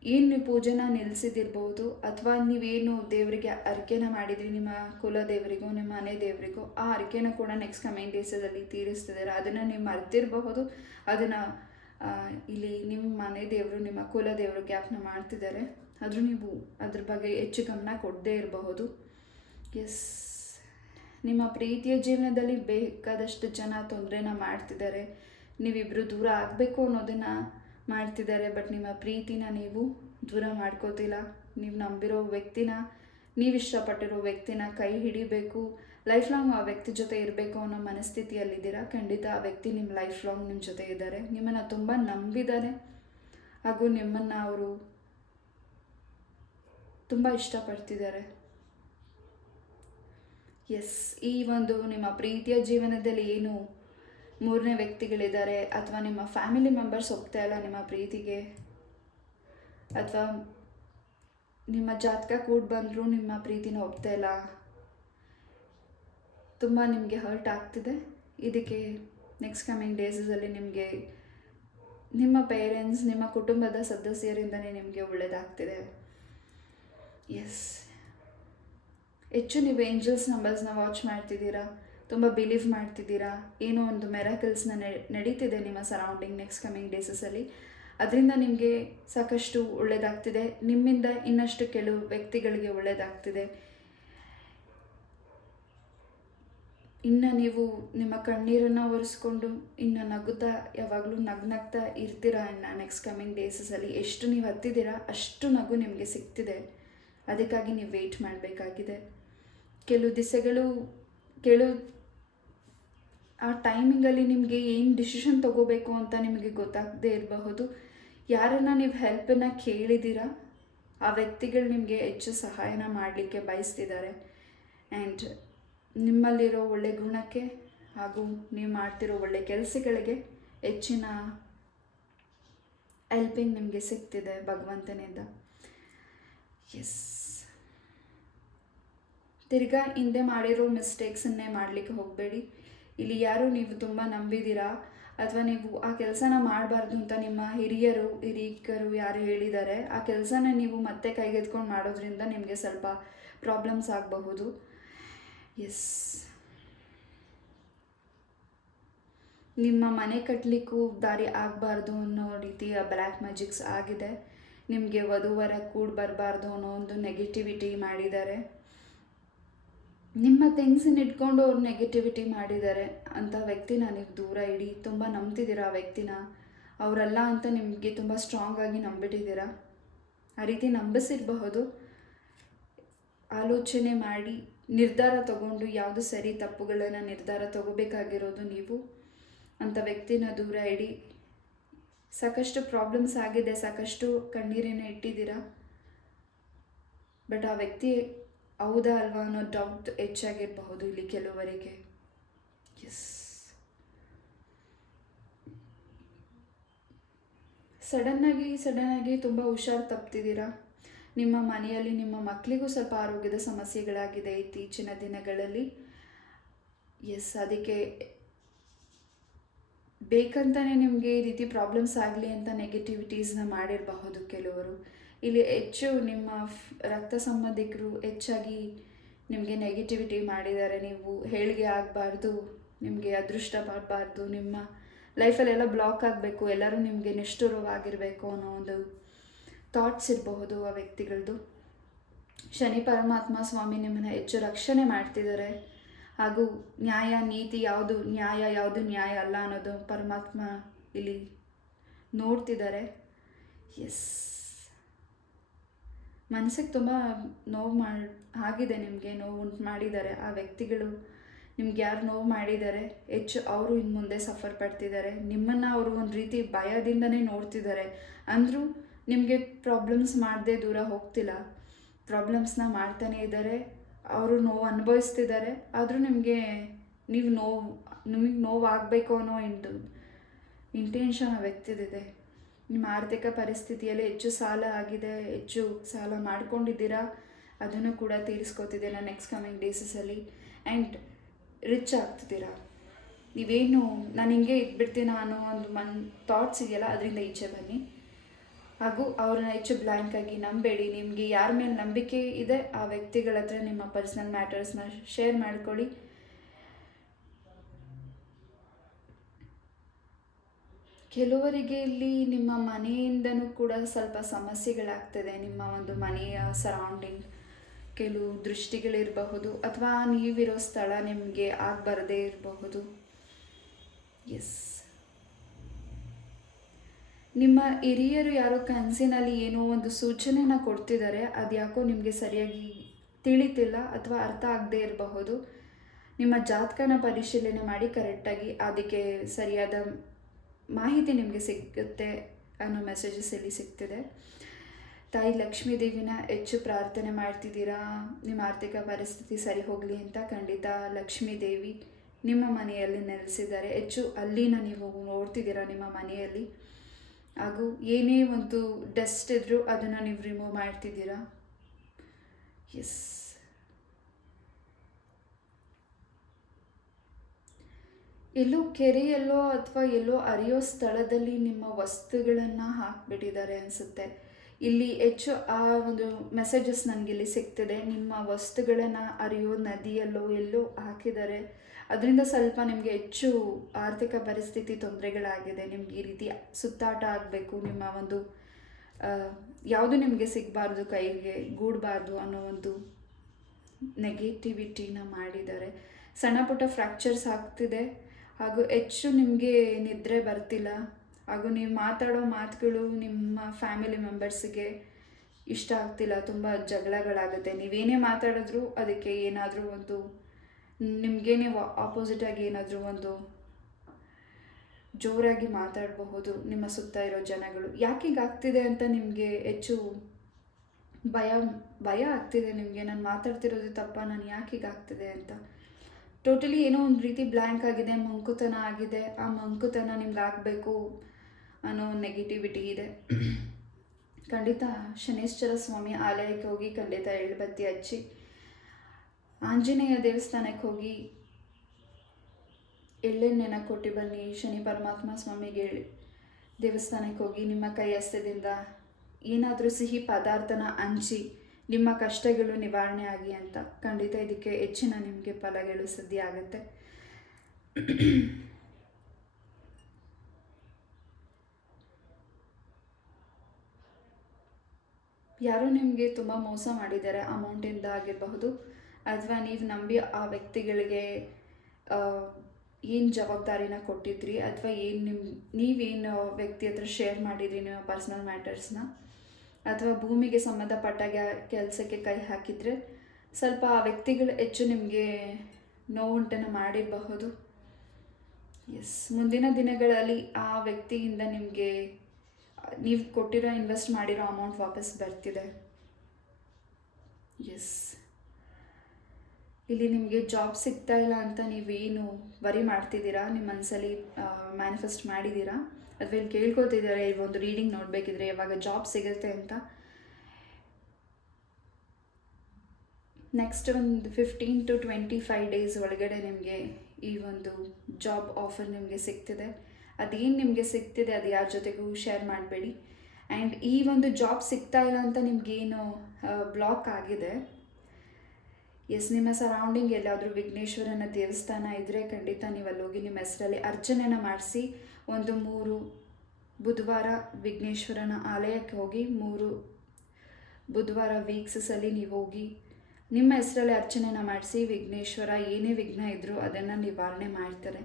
ಏನು ನೀವು ಪೂಜೆನ ನಿಲ್ಲಿಸಿದಿರ್ಬೋದು ಅಥವಾ ನೀವೇನು ದೇವರಿಗೆ ಅರ್ಕೆನ ಮಾಡಿದ್ರಿ, ನಿಮ್ಮ ಕುಲ ದೇವರಿಗೋ, ನಿಮ್ಮ ಮನೆ ದೇವರಿಗೋ, ಆ ಅರ್ಕೆನ ಕೂಡ ನೆಕ್ಸ್ಟ್ ಕಮಿಂಗ್ ಡೇಸಲ್ಲಿ ತೀರಿಸ್ತಿದ್ದೀರಾ. ಅದನ್ನು ನೀವು ಮರ್ತಿರಬಹುದು. ಅದನ್ನು ಇಲ್ಲಿ ನಿಮ್ಮ ಮನೆ ದೇವರು, ನಿಮ್ಮ ಕುಲ ದೇವರು ಜ್ಞಾಪನ ಮಾಡ್ತಿದ್ದಾರೆ. ಆದರೂ ನೀವು ಅದ್ರ ಬಗ್ಗೆ ಹೆಚ್ಚು ಗಮನ ಕೊಡದೇ ಇರಬಹುದು. ಎಸ್ ನಿಮ್ಮ ಪ್ರೀತಿಯ ಜೀವನದಲ್ಲಿ ಬೇಕಾದಷ್ಟು ಜನ ತೊಂದರೆನ ಮಾಡ್ತಿದ್ದಾರೆ. ನೀವಿಬ್ಬರು ದೂರ ಆಗಬೇಕು ಅನ್ನೋದನ್ನು ಮಾಡ್ತಿದ್ದಾರೆ, ಬಟ್ ನಿಮ್ಮ ಪ್ರೀತಿನ ನೀವು ದೂರ ಮಾಡ್ಕೋತಿಲ್ಲ. ನೀವು ನಂಬಿರೋ ವ್ಯಕ್ತಿನ, ನೀವು ಇಷ್ಟಪಟ್ಟಿರೋ ವ್ಯಕ್ತಿನ ಕೈ ಹಿಡಿಬೇಕು. ಲೈಫ್ ಲಾಂಗ್ ಆ ವ್ಯಕ್ತಿ ಜೊತೆ ಇರಬೇಕು ಅನ್ನೋ ಮನಸ್ಥಿತಿಯಲ್ಲಿದ್ದೀರಾ? ಖಂಡಿತ ಆ ವ್ಯಕ್ತಿ ನಿಮ್ಮ ಲೈಫ್ ಲಾಂಗ್ ನಿಮ್ಮ ಜೊತೆ ಇದ್ದಾರೆ. ನಿಮ್ಮನ್ನು ತುಂಬ ನಂಬಿದ್ದಾರೆ. ಹಾಗೂ ನಿಮ್ಮನ್ನು ಅವರು ತುಂಬ ಇಷ್ಟಪಡ್ತಿದ್ದಾರೆ. ಎಸ್ ಈ ಒಂದು ನಿಮ್ಮ ಪ್ರೀತಿಯ ಜೀವನದಲ್ಲಿ ಏನು ಮೂರನೇ ವ್ಯಕ್ತಿಗಳಿದ್ದಾರೆ ಅಥವಾ ನಿಮ್ಮ ಫ್ಯಾಮಿಲಿ ಮೆಂಬರ್ಸ್ ಒಪ್ತಾ ಇಲ್ಲ ನಿಮ್ಮ ಪ್ರೀತಿಗೆ? ಅಥವಾ ನಿಮ್ಮ ಜಾತಕ ಕೂಡ ಬಂದರೂ ನಿಮ್ಮ ಪ್ರೀತಿನ ಒಪ್ತಾ ಇಲ್ಲ? ತುಂಬ ನಿಮಗೆ ಹರ್ಟ್ ಆಗ್ತಿದೆ. ಇದಕ್ಕೆ ನೆಕ್ಸ್ಟ್ ಕಮಿಂಗ್ ಡೇಸಲ್ಲಿ ನಿಮಗೆ ನಿಮ್ಮ ಪೇರೆಂಟ್ಸ್ ನಿಮ್ಮ ಕುಟುಂಬದ ಸದಸ್ಯರಿಂದನೇ ನಿಮಗೆ ಒಳ್ಳೆಯದಾಗ್ತಿದೆ ಎಸ್ ಹೆಚ್ಚು ನೀವು ಏಂಜಲ್ಸ್ ನಂಬರ್ಸ್ನ ವಾಚ್ ಮಾಡ್ತಿದ್ದೀರಾ? ತುಂಬ ಬಿಲೀವ್ ಮಾಡ್ತಿದ್ದೀರಾ? ಏನೋ ಒಂದು ಮೆರಾಕಲ್ಸ್ನ ನಡೀತಿದೆ ನಿಮ್ಮ ಸರೌಂಡಿಂಗ್ ನೆಕ್ಸ್ಟ್ ಕಮಿಂಗ್ ಡೇಸಸಲ್ಲಿ ಅದರಿಂದ ನಿಮಗೆ ಸಾಕಷ್ಟು ಒಳ್ಳೆಯದಾಗ್ತಿದೆ ನಿಮ್ಮಿಂದ ಇನ್ನಷ್ಟು ಕೆಲವು ವ್ಯಕ್ತಿಗಳಿಗೆ ಒಳ್ಳೆಯದಾಗ್ತಿದೆ ಇನ್ನು ನೀವು ನಿಮ್ಮ ಕಣ್ಣೀರನ್ನು ಒರೆಸ್ಕೊಂಡು ಇನ್ನು ನಗುತ್ತಾ, ಯಾವಾಗಲೂ ನಗ್ನಗ್ತಾ ಇರ್ತೀರಾ ಇನ್ನು ನೆಕ್ಸ್ಟ್ ಕಮಿಂಗ್ ಡೇಸಸಲ್ಲಿ ಎಷ್ಟು ನೀವು ಹತ್ತಿದ್ದೀರಾ, ಅಷ್ಟು ನಗು ನಿಮಗೆ ಸಿಗ್ತಿದೆ. ಅದಕ್ಕಾಗಿ ನೀವು ವೆಯ್ಟ್ ಮಾಡಬೇಕಾಗಿದೆ. ಕೆಲವು ದಿಸೆಗಳು, ಕೆಲವು, ಆ ಟೈಮಿಂಗಲ್ಲಿ ನಿಮಗೆ ಏನು ಡಿಸಿಷನ್ ತಗೋಬೇಕು ಅಂತ ನಿಮಗೆ ಗೊತ್ತಾಗದೇ ಇರಬಹುದು. ಯಾರನ್ನು ನೀವು ಹೆಲ್ಪನ್ನು ಕೇಳಿದ್ದೀರಾ, ಆ ವ್ಯಕ್ತಿಗಳು ನಿಮಗೆ ಹೆಚ್ಚು ಸಹಾಯನ ಮಾಡಲಿಕ್ಕೆ ಬಯಸ್ತಿದ್ದಾರೆ. ಆ್ಯಂಡ್ ನಿಮ್ಮಲ್ಲಿರೋ ಒಳ್ಳೆ ಗುಣಕ್ಕೆ ಹಾಗೂ ನೀವು ಮಾಡ್ತಿರೋ ಒಳ್ಳೆ ಕೆಲಸಗಳಿಗೆ ಹೆಚ್ಚಿನ ಹೆಲ್ಪಿಂಗ್ ನಿಮಗೆ ಸಿಗ್ತಿದೆ ಭಗವಂತನಿಂದ. ಎಸ್ ತಿರ್ಗಾ ಹಿಂದೆ ಮಾಡಿರೋ ಮಿಸ್ಟೇಕ್ಸನ್ನೇ ಮಾಡಲಿಕ್ಕೆ ಹೋಗಬೇಡಿ. ಇಲ್ಲಿ ಯಾರು ನೀವು ತುಂಬ ನಂಬಿದ್ದೀರಾ? ಅಥವಾ ನೀವು ಆ ಕೆಲಸನ ಮಾಡಬಾರ್ದು ಅಂತ ನಿಮ್ಮ ಹಿರಿಯರು ಹಿರಿಯರು ಯಾರು ಹೇಳಿದ್ದಾರೆ, ಆ ಕೆಲಸನ ನೀವು ಮತ್ತೆ ಕೈಗೆತ್ಕೊಂಡು ಮಾಡೋದ್ರಿಂದ ನಿಮಗೆ ಸ್ವಲ್ಪ ಪ್ರಾಬ್ಲಮ್ಸ್ ಆಗಬಹುದು. ಎಸ್ ನಿಮ್ಮ ಮನೆ ಕಟ್ಟಲಿಕ್ಕೂ ದಾರಿ ಆಗಬಾರ್ದು ಅನ್ನೋ ರೀತಿಯ ಬ್ಲ್ಯಾಕ್ ಮ್ಯಾಜಿಕ್ಸ್ ಆಗಿದೆ. ನಿಮಗೆ ವಧುವರ ಕೂಡ ಬರಬಾರ್ದು ಅನ್ನೋ ಒಂದು ನೆಗೆಟಿವಿಟಿ ಮಾಡಿದ್ದಾರೆ. ನಿಮ್ಮ ಥಿಂಗ್ಸನ್ನ ಇಟ್ಕೊಂಡು ಅವ್ರು ನೆಗೆಟಿವಿಟಿ ಮಾಡಿದ್ದಾರೆ ಅಂಥ ವ್ಯಕ್ತಿನ ನೀವು ದೂರ ಇಡಿ. ತುಂಬ ನಂಬ್ತಿದ್ದೀರ ಆ ವ್ಯಕ್ತಿನ? ಅವರಲ್ಲ ಅಂತ ನಿಮಗೆ ತುಂಬ ಸ್ಟ್ರಾಂಗ್ ಆಗಿ ನಂಬಿಟ್ಟಿದ್ದೀರಾ ಆ ರೀತಿ ನಂಬಿಸಿರಬಹುದು. ಆಲೋಚನೆ ಮಾಡಿ ನಿರ್ಧಾರ ತಗೊಂಡು ಯಾವುದು ಸರಿ ತಪ್ಪುಗಳನ್ನು ನಿರ್ಧಾರ ತಗೋಬೇಕಾಗಿರೋದು ನೀವು. ಅಂಥ ವ್ಯಕ್ತಿನ ದೂರ ಇಡಿ. ಸಾಕಷ್ಟು ಪ್ರಾಬ್ಲಮ್ಸ್ ಆಗಿದೆ, ಸಾಕಷ್ಟು ಕಣ್ಣೀರನ್ನು ಇಟ್ಟಿದ್ದೀರಾ? ಬಟ್ ಆ ವ್ಯಕ್ತಿ ಹೌದಾ ಅಲ್ವಾ ಅನ್ನೋ ಡೌಟ್ ಹೆಚ್ಚಾಗಿರಬಹುದು ಇಲ್ಲಿ ಕೆಲವರಿಗೆ. ಎಸ್ ಸಡನ್ನಾಗಿ ಸಡನ್ನಾಗಿ ತುಂಬ ಹುಷಾರು ತಪ್ತಿದ್ದೀರಾ? ನಿಮ್ಮ ಮನೆಯಲ್ಲಿ ನಿಮ್ಮ ಮಕ್ಕಳಿಗೂ ಸ್ವಲ್ಪ ಆರೋಗ್ಯದ ಸಮಸ್ಯೆಗಳಾಗಿದೆ ಇತ್ತೀಚಿನ ದಿನಗಳಲ್ಲಿ. ಎಸ್ ಅದಕ್ಕೆ ಬೇಕಂತಾನೆ ನಿಮಗೆ ಈ ರೀತಿ ಪ್ರಾಬ್ಲಮ್ಸ್ ಆಗಲಿ ಅಂತ ನೆಗೆಟಿವಿಟೀಸ್ನ ಮಾಡಿರಬಹುದು ಕೆಲವರು. ಇಲ್ಲಿ ಹೆಚ್ಚು ನಿಮ್ಮ ರಕ್ತ ಸಂಬಂಧಿಕರು ಹೆಚ್ಚಾಗಿ ನಿಮಗೆ ನೆಗೆಟಿವಿಟಿ ಮಾಡಿದ್ದಾರೆ. ನೀವು ಹೇಳಿಗೆ ಆಗಬಾರ್ದು, ನಿಮಗೆ ಅದೃಷ್ಟ ಬರಬಾರ್ದು ನಿಮ್ಮ ಲೈಫಲ್ಲೆಲ್ಲ ಬ್ಲಾಕ್ ಆಗಬೇಕು, ಎಲ್ಲರೂ ನಿಮಗೆ ನಿಷ್ಠುರವಾಗಿರಬೇಕು ಅನ್ನೋ ಒಂದು ಥಾಟ್ಸ್ ಇರಬಹುದು ಆ ವ್ಯಕ್ತಿಗಳದ್ದು ಶನಿ ಪರಮಾತ್ಮ ಸ್ವಾಮಿ ನಿಮ್ಮನ್ನು ಹೆಚ್ಚು ರಕ್ಷಣೆ ಮಾಡ್ತಿದ್ದಾರೆ. ಹಾಗೂ ನ್ಯಾಯ, ನೀತಿ ಯಾವುದು ನ್ಯಾಯ ಯಾವುದು ನ್ಯಾಯ ಅಲ್ಲ ಅನ್ನೋದು ಪರಮಾತ್ಮ ಇಲ್ಲಿ ನೋಡ್ತಿದ್ದಾರೆ. ಎಸ್ ಮನಸ್ಸಿಗೆ ತುಂಬ ನೋವು ಮಾಡಿ, ಆಗಿದೆ ನಿಮಗೆ, ನೋವು ಉಂಟು ಮಾಡಿದ್ದಾರೆ. ಆ ವ್ಯಕ್ತಿಗಳು ನಿಮ್ಗೆ ಯಾರು ನೋವು ಮಾಡಿದ್ದಾರೆ, ಹೆಚ್ಚು ಅವರು ಇನ್ನು ಮುಂದೆ ಸಫರ್ ಪಡ್ತಿದ್ದಾರೆ. ನಿಮ್ಮನ್ನು ಅವರು ಒಂದು ರೀತಿ ಭಯದಿಂದನೇ ನೋಡ್ತಿದ್ದಾರೆ. ಅಂದರೂ ನಿಮಗೆ ಪ್ರಾಬ್ಲಮ್ಸ್ ಮಾಡದೆ ದೂರ ಹೋಗ್ತಿಲ್ಲ. ಪ್ರಾಬ್ಲಮ್ಸ್ನ ಮಾಡ್ತಾನೆ ಇದ್ದಾರೆ ಅವರು ನೋವು ಅನುಭವಿಸ್ತಿದ್ದಾರೆ ಆದರೂ ನಿಮಗೆ ನೀವು ನೋವು, ನಿಮಗೆ ನೋವಾಗಬೇಕು ಅನ್ನೋ ಇಂಟು ಇಂಟೆನ್ಷನ್ ವ್ಯಕ್ತಿದಿದೆ. ನಿಮ್ಮ ಆರ್ಥಿಕ ಪರಿಸ್ಥಿತಿಯಲ್ಲಿ ಹೆಚ್ಚು ಸಾಲ ಆಗಿದೆ, ಹೆಚ್ಚು ಸಾಲ ಮಾಡ್ಕೊಂಡಿದ್ದೀರಾ, ಅದನ್ನು ಕೂಡ ತೀರಿಸ್ಕೋತಿದ್ದೀರಾ ನೆಕ್ಸ್ಟ್ ಕಮಿಂಗ್ ಡೇಸಸಲ್ಲಿ ಆ್ಯಂಡ್ ರಿಚ್ ಆಗ್ತಿದ್ದೀರಾ. ನೀವೇನು, ನಾನು ಹಿಂಗೆ ಇದ್ಬಿಡ್ತೀನ ಅನ್ನೋ ಒಂದು ಮನ್ ಥಾಟ್ಸ್ ಇದೆಯಲ್ಲ, ಅದರಿಂದ ಈಚೆ ಬನ್ನಿ. ಹಾಗೂ ಅವ್ರನ್ನ ಹೆಚ್ಚು ಬ್ಲ್ಯಾಂಕ್ ಆಗಿ ನಂಬೇಡಿ. ನಿಮಗೆ ಯಾರ ಮೇಲೆ ನಂಬಿಕೆ ಇದೆ, ಆ ವ್ಯಕ್ತಿಗಳ ಹತ್ರ ನಿಮ್ಮ ಪರ್ಸ್ನಲ್ ಮ್ಯಾಟರ್ಸ್ನ ಶೇರ್ ಮಾಡಿಕೊಳ್ಳಿ. ಕೆಲವರಿಗೆ ಇಲ್ಲಿ ನಿಮ್ಮ ಮನೆಯಿಂದನೂ ಕೂಡ ಸ್ವಲ್ಪ ಸಮಸ್ಯೆಗಳಾಗ್ತದೆ. ನಿಮ್ಮ ಒಂದು ಮನೆಯ ಸರೌಂಡಿಂಗ್ ಕೆಲವು ದೃಷ್ಟಿಗಳಿರಬಹುದು ಅಥವಾ ನೀವಿರೋ ಸ್ಥಳ ನಿಮಗೆ ಆಗಬಾರದೇ ಇರಬಹುದು. ಎಸ್ ನಿಮ್ಮ ಹಿರಿಯರು ಯಾರೋ ಕನಸಿನಲ್ಲಿ ಏನೋ ಒಂದು ಸೂಚನೆನ ಕೊಡ್ತಿದ್ದಾರೆ ಅದು ಯಾಕೋ ನಿಮಗೆ ಸರಿಯಾಗಿ ತಿಳಿತಿಲ್ಲ ಅಥವಾ ಅರ್ಥ ಆಗದೇ ಇರಬಹುದು. ನಿಮ್ಮ ಜಾತಕನ ಪರಿಶೀಲನೆ ಮಾಡಿ ಕರೆಕ್ಟಾಗಿ ಅದಕ್ಕೆ ಸರಿಯಾದ ಮಾಹಿತಿ ನಿಮಗೆ ಸಿಗುತ್ತೆ ಅನ್ನೋ ಮೆಸೇಜಸ್ ಇಲ್ಲಿ ಸಿಗ್ತಿದೆ. ತಾಯಿ ಲಕ್ಷ್ಮೀ ದೇವಿನ ಹೆಚ್ಚು ಪ್ರಾರ್ಥನೆ ಮಾಡ್ತಿದ್ದೀರಾ, ನಿಮ್ಮ ಆರ್ಥಿಕ ಪರಿಸ್ಥಿತಿ ಸರಿ ಹೋಗಲಿ ಅಂತ ಖಂಡಿತ ಲಕ್ಷ್ಮೀ ದೇವಿ ನಿಮ್ಮ ಮನೆಯಲ್ಲಿ ನೆಲೆಸಿದ್ದಾರೆ. ಹೆಚ್ಚು ಅಲ್ಲಿನ ನೀವು ನೋಡ್ತಿದ್ದೀರಾ ನಿಮ್ಮ ಮನೆಯಲ್ಲಿ? ಹಾಗೂ ಏನೇ ಒಂದು ಡಸ್ಟ್ ಇದ್ದರೂ ಅದನ್ನು ನೀವು ರಿಮೂವ್ ಮಾಡ್ತಿದ್ದೀರಾ? ಎಸ್ ಎಲ್ಲೋ ಕೆರೆಯಲ್ಲೋ ಅಥವಾ ಎಲ್ಲೋ ಅರಿಯೋ ಸ್ಥಳದಲ್ಲಿ ನಿಮ್ಮ ವಸ್ತುಗಳನ್ನು ಹಾಕಿಬಿಟ್ಟಿದ್ದಾರೆ ಅನಿಸುತ್ತೆ. ಇಲ್ಲಿ ಹೆಚ್ಚು ಆ ಒಂದು ಮೆಸೇಜಸ್ ಇಲ್ಲಿ ಸಿಗ್ತಿದೆ. ನಿಮ್ಮ ವಸ್ತುಗಳನ್ನು ಅರಿಯೋ ನದಿಯಲ್ಲೋ ಎಲ್ಲೋ ಹಾಕಿದ್ದಾರೆ ಅದರಿಂದ ಸ್ವಲ್ಪ ನಿಮಗೆ ಹೆಚ್ಚು ಆರ್ಥಿಕ ಪರಿಸ್ಥಿತಿ ತೊಂದರೆಗಳಾಗಿದೆ. ನಿಮ್ಗೆ ಈ ರೀತಿ ಸುತ್ತಾಟ ಆಗಬೇಕು. ನಿಮ್ಮ ಒಂದು ಯಾವುದು ನಿಮಗೆ ಸಿಗಬಾರ್ದು, ಕೈಗೆ ಗೂಡಬಾರ್ದು ಅನ್ನೋ ಒಂದು ನೆಗೆಟಿವಿಟಿನ ಮಾಡಿದ್ದಾರೆ. ಸಣ್ಣ ಪುಟ್ಟ ಫ್ರ್ಯಾಕ್ಚರ್ಸ್ ಆಗ್ತಿದೆ. ಹಾಗೂ ಹೆಚ್ಚು ನಿಮಗೆ ನಿದ್ರೆ ಬರ್ತಿಲ್ಲ. ಹಾಗೂ ನೀವು ಮಾತಾಡೋ ಮಾತುಗಳು ನಿಮ್ಮ ಫ್ಯಾಮಿಲಿ ಮೆಂಬರ್ಸ್ಗೆ ಇಷ್ಟ ಆಗ್ತಿಲ್ಲ, ತುಂಬ ಜಗಳಗಳಾಗುತ್ತೆ. ನೀವೇನೇ ಮಾತಾಡಿದ್ರೂ ಅದಕ್ಕೆ ಏನಾದರೂ ಒಂದು, ನಿಮಗೇನೆ ಆಪೋಸಿಟಾಗಿ ಏನಾದರೂ ಒಂದು ಜೋರಾಗಿ ಮಾತಾಡಬಹುದು, ನಿಮ್ಮ ಸುತ್ತ ಇರೋ ಜನಗಳು. ಯಾಕೆ ಅಂತ ನಿಮಗೆ ಹೆಚ್ಚು ಭಯ ಭಯ ಆಗ್ತಿದೆ ನಿಮಗೆ? ನಾನು ಮಾತಾಡ್ತಿರೋದು ತಪ್ಪ? ನಾನು ಯಾಕೆ ಆಗ್ತಿದೆ ಅಂತ? ಟೋಟಲಿ ಏನೋ ಒಂದು ರೀತಿ ಬ್ಲ್ಯಾಂಕ್ ಆಗಿದೆ, ಮಂಕುತನ ಆಗಿದೆ. ಆ ಮಂಕುತನ ನಿಮ್ಗೆ ಆಗಬೇಕು ಅನ್ನೋ ನೆಗೆಟಿವಿಟಿ ಇದೆ. ಖಂಡಿತ ಶನೇಶ್ವರ ಸ್ವಾಮಿ ಆಲಯಕ್ಕೆ ಹೋಗಿ ಖಂಡಿತ ಎಳ್ಬತ್ತಿ ಹಚ್ಚಿ ಆಂಜನೇಯ ದೇವಸ್ಥಾನಕ್ಕೆ ಹೋಗಿ ಎಳ್ಳೆಣ್ಣೆನ ಕೊಟ್ಟು ಬನ್ನಿ, ಶನಿ ಪರಮಾತ್ಮ ಸ್ವಾಮಿಗೆ ಹೇಳಿ. ದೇವಸ್ಥಾನಕ್ಕೆ ಹೋಗಿ ನಿಮ್ಮ ಕೈ ಹಸ್ತದಿಂದ ಏನಾದರೂ ಸಿಹಿ ಪದಾರ್ಥನ ಹಂಚಿ, ನಿಮ್ಮ ಕಷ್ಟಗಳು ನಿವಾರಣೆ ಆಗಿ ಅಂತ ಖಂಡಿತ ಇದಕ್ಕೆ ಹೆಚ್ಚಿನ ನಿಮಗೆ ಫಲಗಳು ಆಗುತ್ತೆ ಯಾರೋ ನಿಮಗೆ ತುಂಬ ಮೋಸ ಮಾಡಿದ್ದಾರೆ ಅಮೌಂಟಿಂದ ಆಗಿರಬಹುದು. ಅಥವಾ ನೀವು ನಂಬಿ ಆ ವ್ಯಕ್ತಿಗಳಿಗೆ ಏನು ಜವಾಬ್ದಾರಿನ ಕೊಟ್ಟಿದ್ರಿ? ಅಥವಾ ಏನು ನಿಮ್ಮ ನೀವೇನು ವ್ಯಕ್ತಿ ಹತ್ರ ಶೇರ್ ಮಾಡಿದ್ರಿ ನಿಮ್ಮ ಪರ್ಸ್ನಲ್ ಮ್ಯಾಟರ್ಸ್ನ ಅಥವಾ ಭೂಮಿಗೆ ಸಂಬಂಧಪಟ್ಟಾಗ ಕೆಲಸಕ್ಕೆ ಕೈ ಹಾಕಿದರೆ ಸ್ವಲ್ಪ ಆ ವ್ಯಕ್ತಿಗಳು ಹೆಚ್ಚು ನಿಮಗೆ ನೋವುಂಟನ್ನು ಮಾಡಿರಬಹುದು. ಎಸ್ ಮುಂದಿನ ದಿನಗಳಲ್ಲಿ ಆ ವ್ಯಕ್ತಿಯಿಂದ ನಿಮಗೆ ನೀವು ಕೊಟ್ಟಿರೋ ಇನ್ವೆಸ್ಟ್ ಮಾಡಿರೋ ಅಮೌಂಟ್ ವಾಪಸ್ ಬರ್ತಿದೆ. ಎಸ್ ಇಲ್ಲಿ ನಿಮಗೆ ಜಾಬ್ ಸಿಗ್ತಾ ಇಲ್ಲ ಅಂತ ನೀವೇನು ವರಿ ಮಾಡ್ತಿದ್ದೀರಾ? ನಿಮ್ಮ ಮನಸ್ಸಲ್ಲಿ ಮ್ಯಾನಿಫೆಸ್ಟ್ ಮಾಡಿದ್ದೀರಾ? ಅಥವಾ ಇಲ್ಲಿ ಕೇಳ್ಕೊತಿದ್ದಾರೆ ಈ ಒಂದು ರೀಡಿಂಗ್ ನೋಡಬೇಕಿದ್ರೆ ಯಾವಾಗ ಜಾಬ್ ಸಿಗುತ್ತೆ ಅಂತ. ನೆಕ್ಸ್ಟ್ ಒಂದು fifteen to twenty five days ಒಳಗಡೆ ನಿಮಗೆ ಈ ಒಂದು ಜಾಬ್ ಆಫರ್ ನಿಮಗೆ ಸಿಗ್ತಿದೆ. ಅದೇನು ನಿಮಗೆ ಸಿಗ್ತಿದೆ ಅದು ಯಾರ ಜೊತೆಗೂ ಶೇರ್ ಮಾಡಬೇಡಿ. ಆ್ಯಂಡ್ ಈ ಒಂದು ಜಾಬ್ ಸಿಗ್ತಾ ಇಲ್ಲ ಅಂತ ನಿಮಗೇನು ಬ್ಲಾಕ್ ಆಗಿದೆ? ಎಸ್ ನಿಮ್ಮ ಸರೌಂಡಿಂಗ್ ಎಲ್ಲಾದರೂ ವಿಘ್ನೇಶ್ವರನ ದೇವಸ್ಥಾನ ಇದ್ದರೆ ಖಂಡಿತ ನೀವು ಅಲ್ಲಿ ಹೋಗಿ ನಿಮ್ಮ ಹೆಸರಲ್ಲಿ ಅರ್ಚನೆನ ಮಾಡಿಸಿ, ಒಂದು ಮೂರು ಬುಧವಾರ ವಿಘ್ನೇಶ್ವರನ ಆಲಯಕ್ಕೆ ಹೋಗಿ, ಮೂರು ಬುಧವಾರ ವೀಕ್ಸಸಲ್ಲಿ ನೀವು ಹೋಗಿ, ನಿಮ್ಮ ಹೆಸರಲ್ಲಿ ಅರ್ಚನೆನ ಮಾಡಿಸಿ, ವಿಘ್ನೇಶ್ವರ ಏನೇ ವಿಘ್ನ ಇದ್ದರೂ ಅದನ್ನು ನಿವಾರಣೆ ಮಾಡ್ತಾರೆ.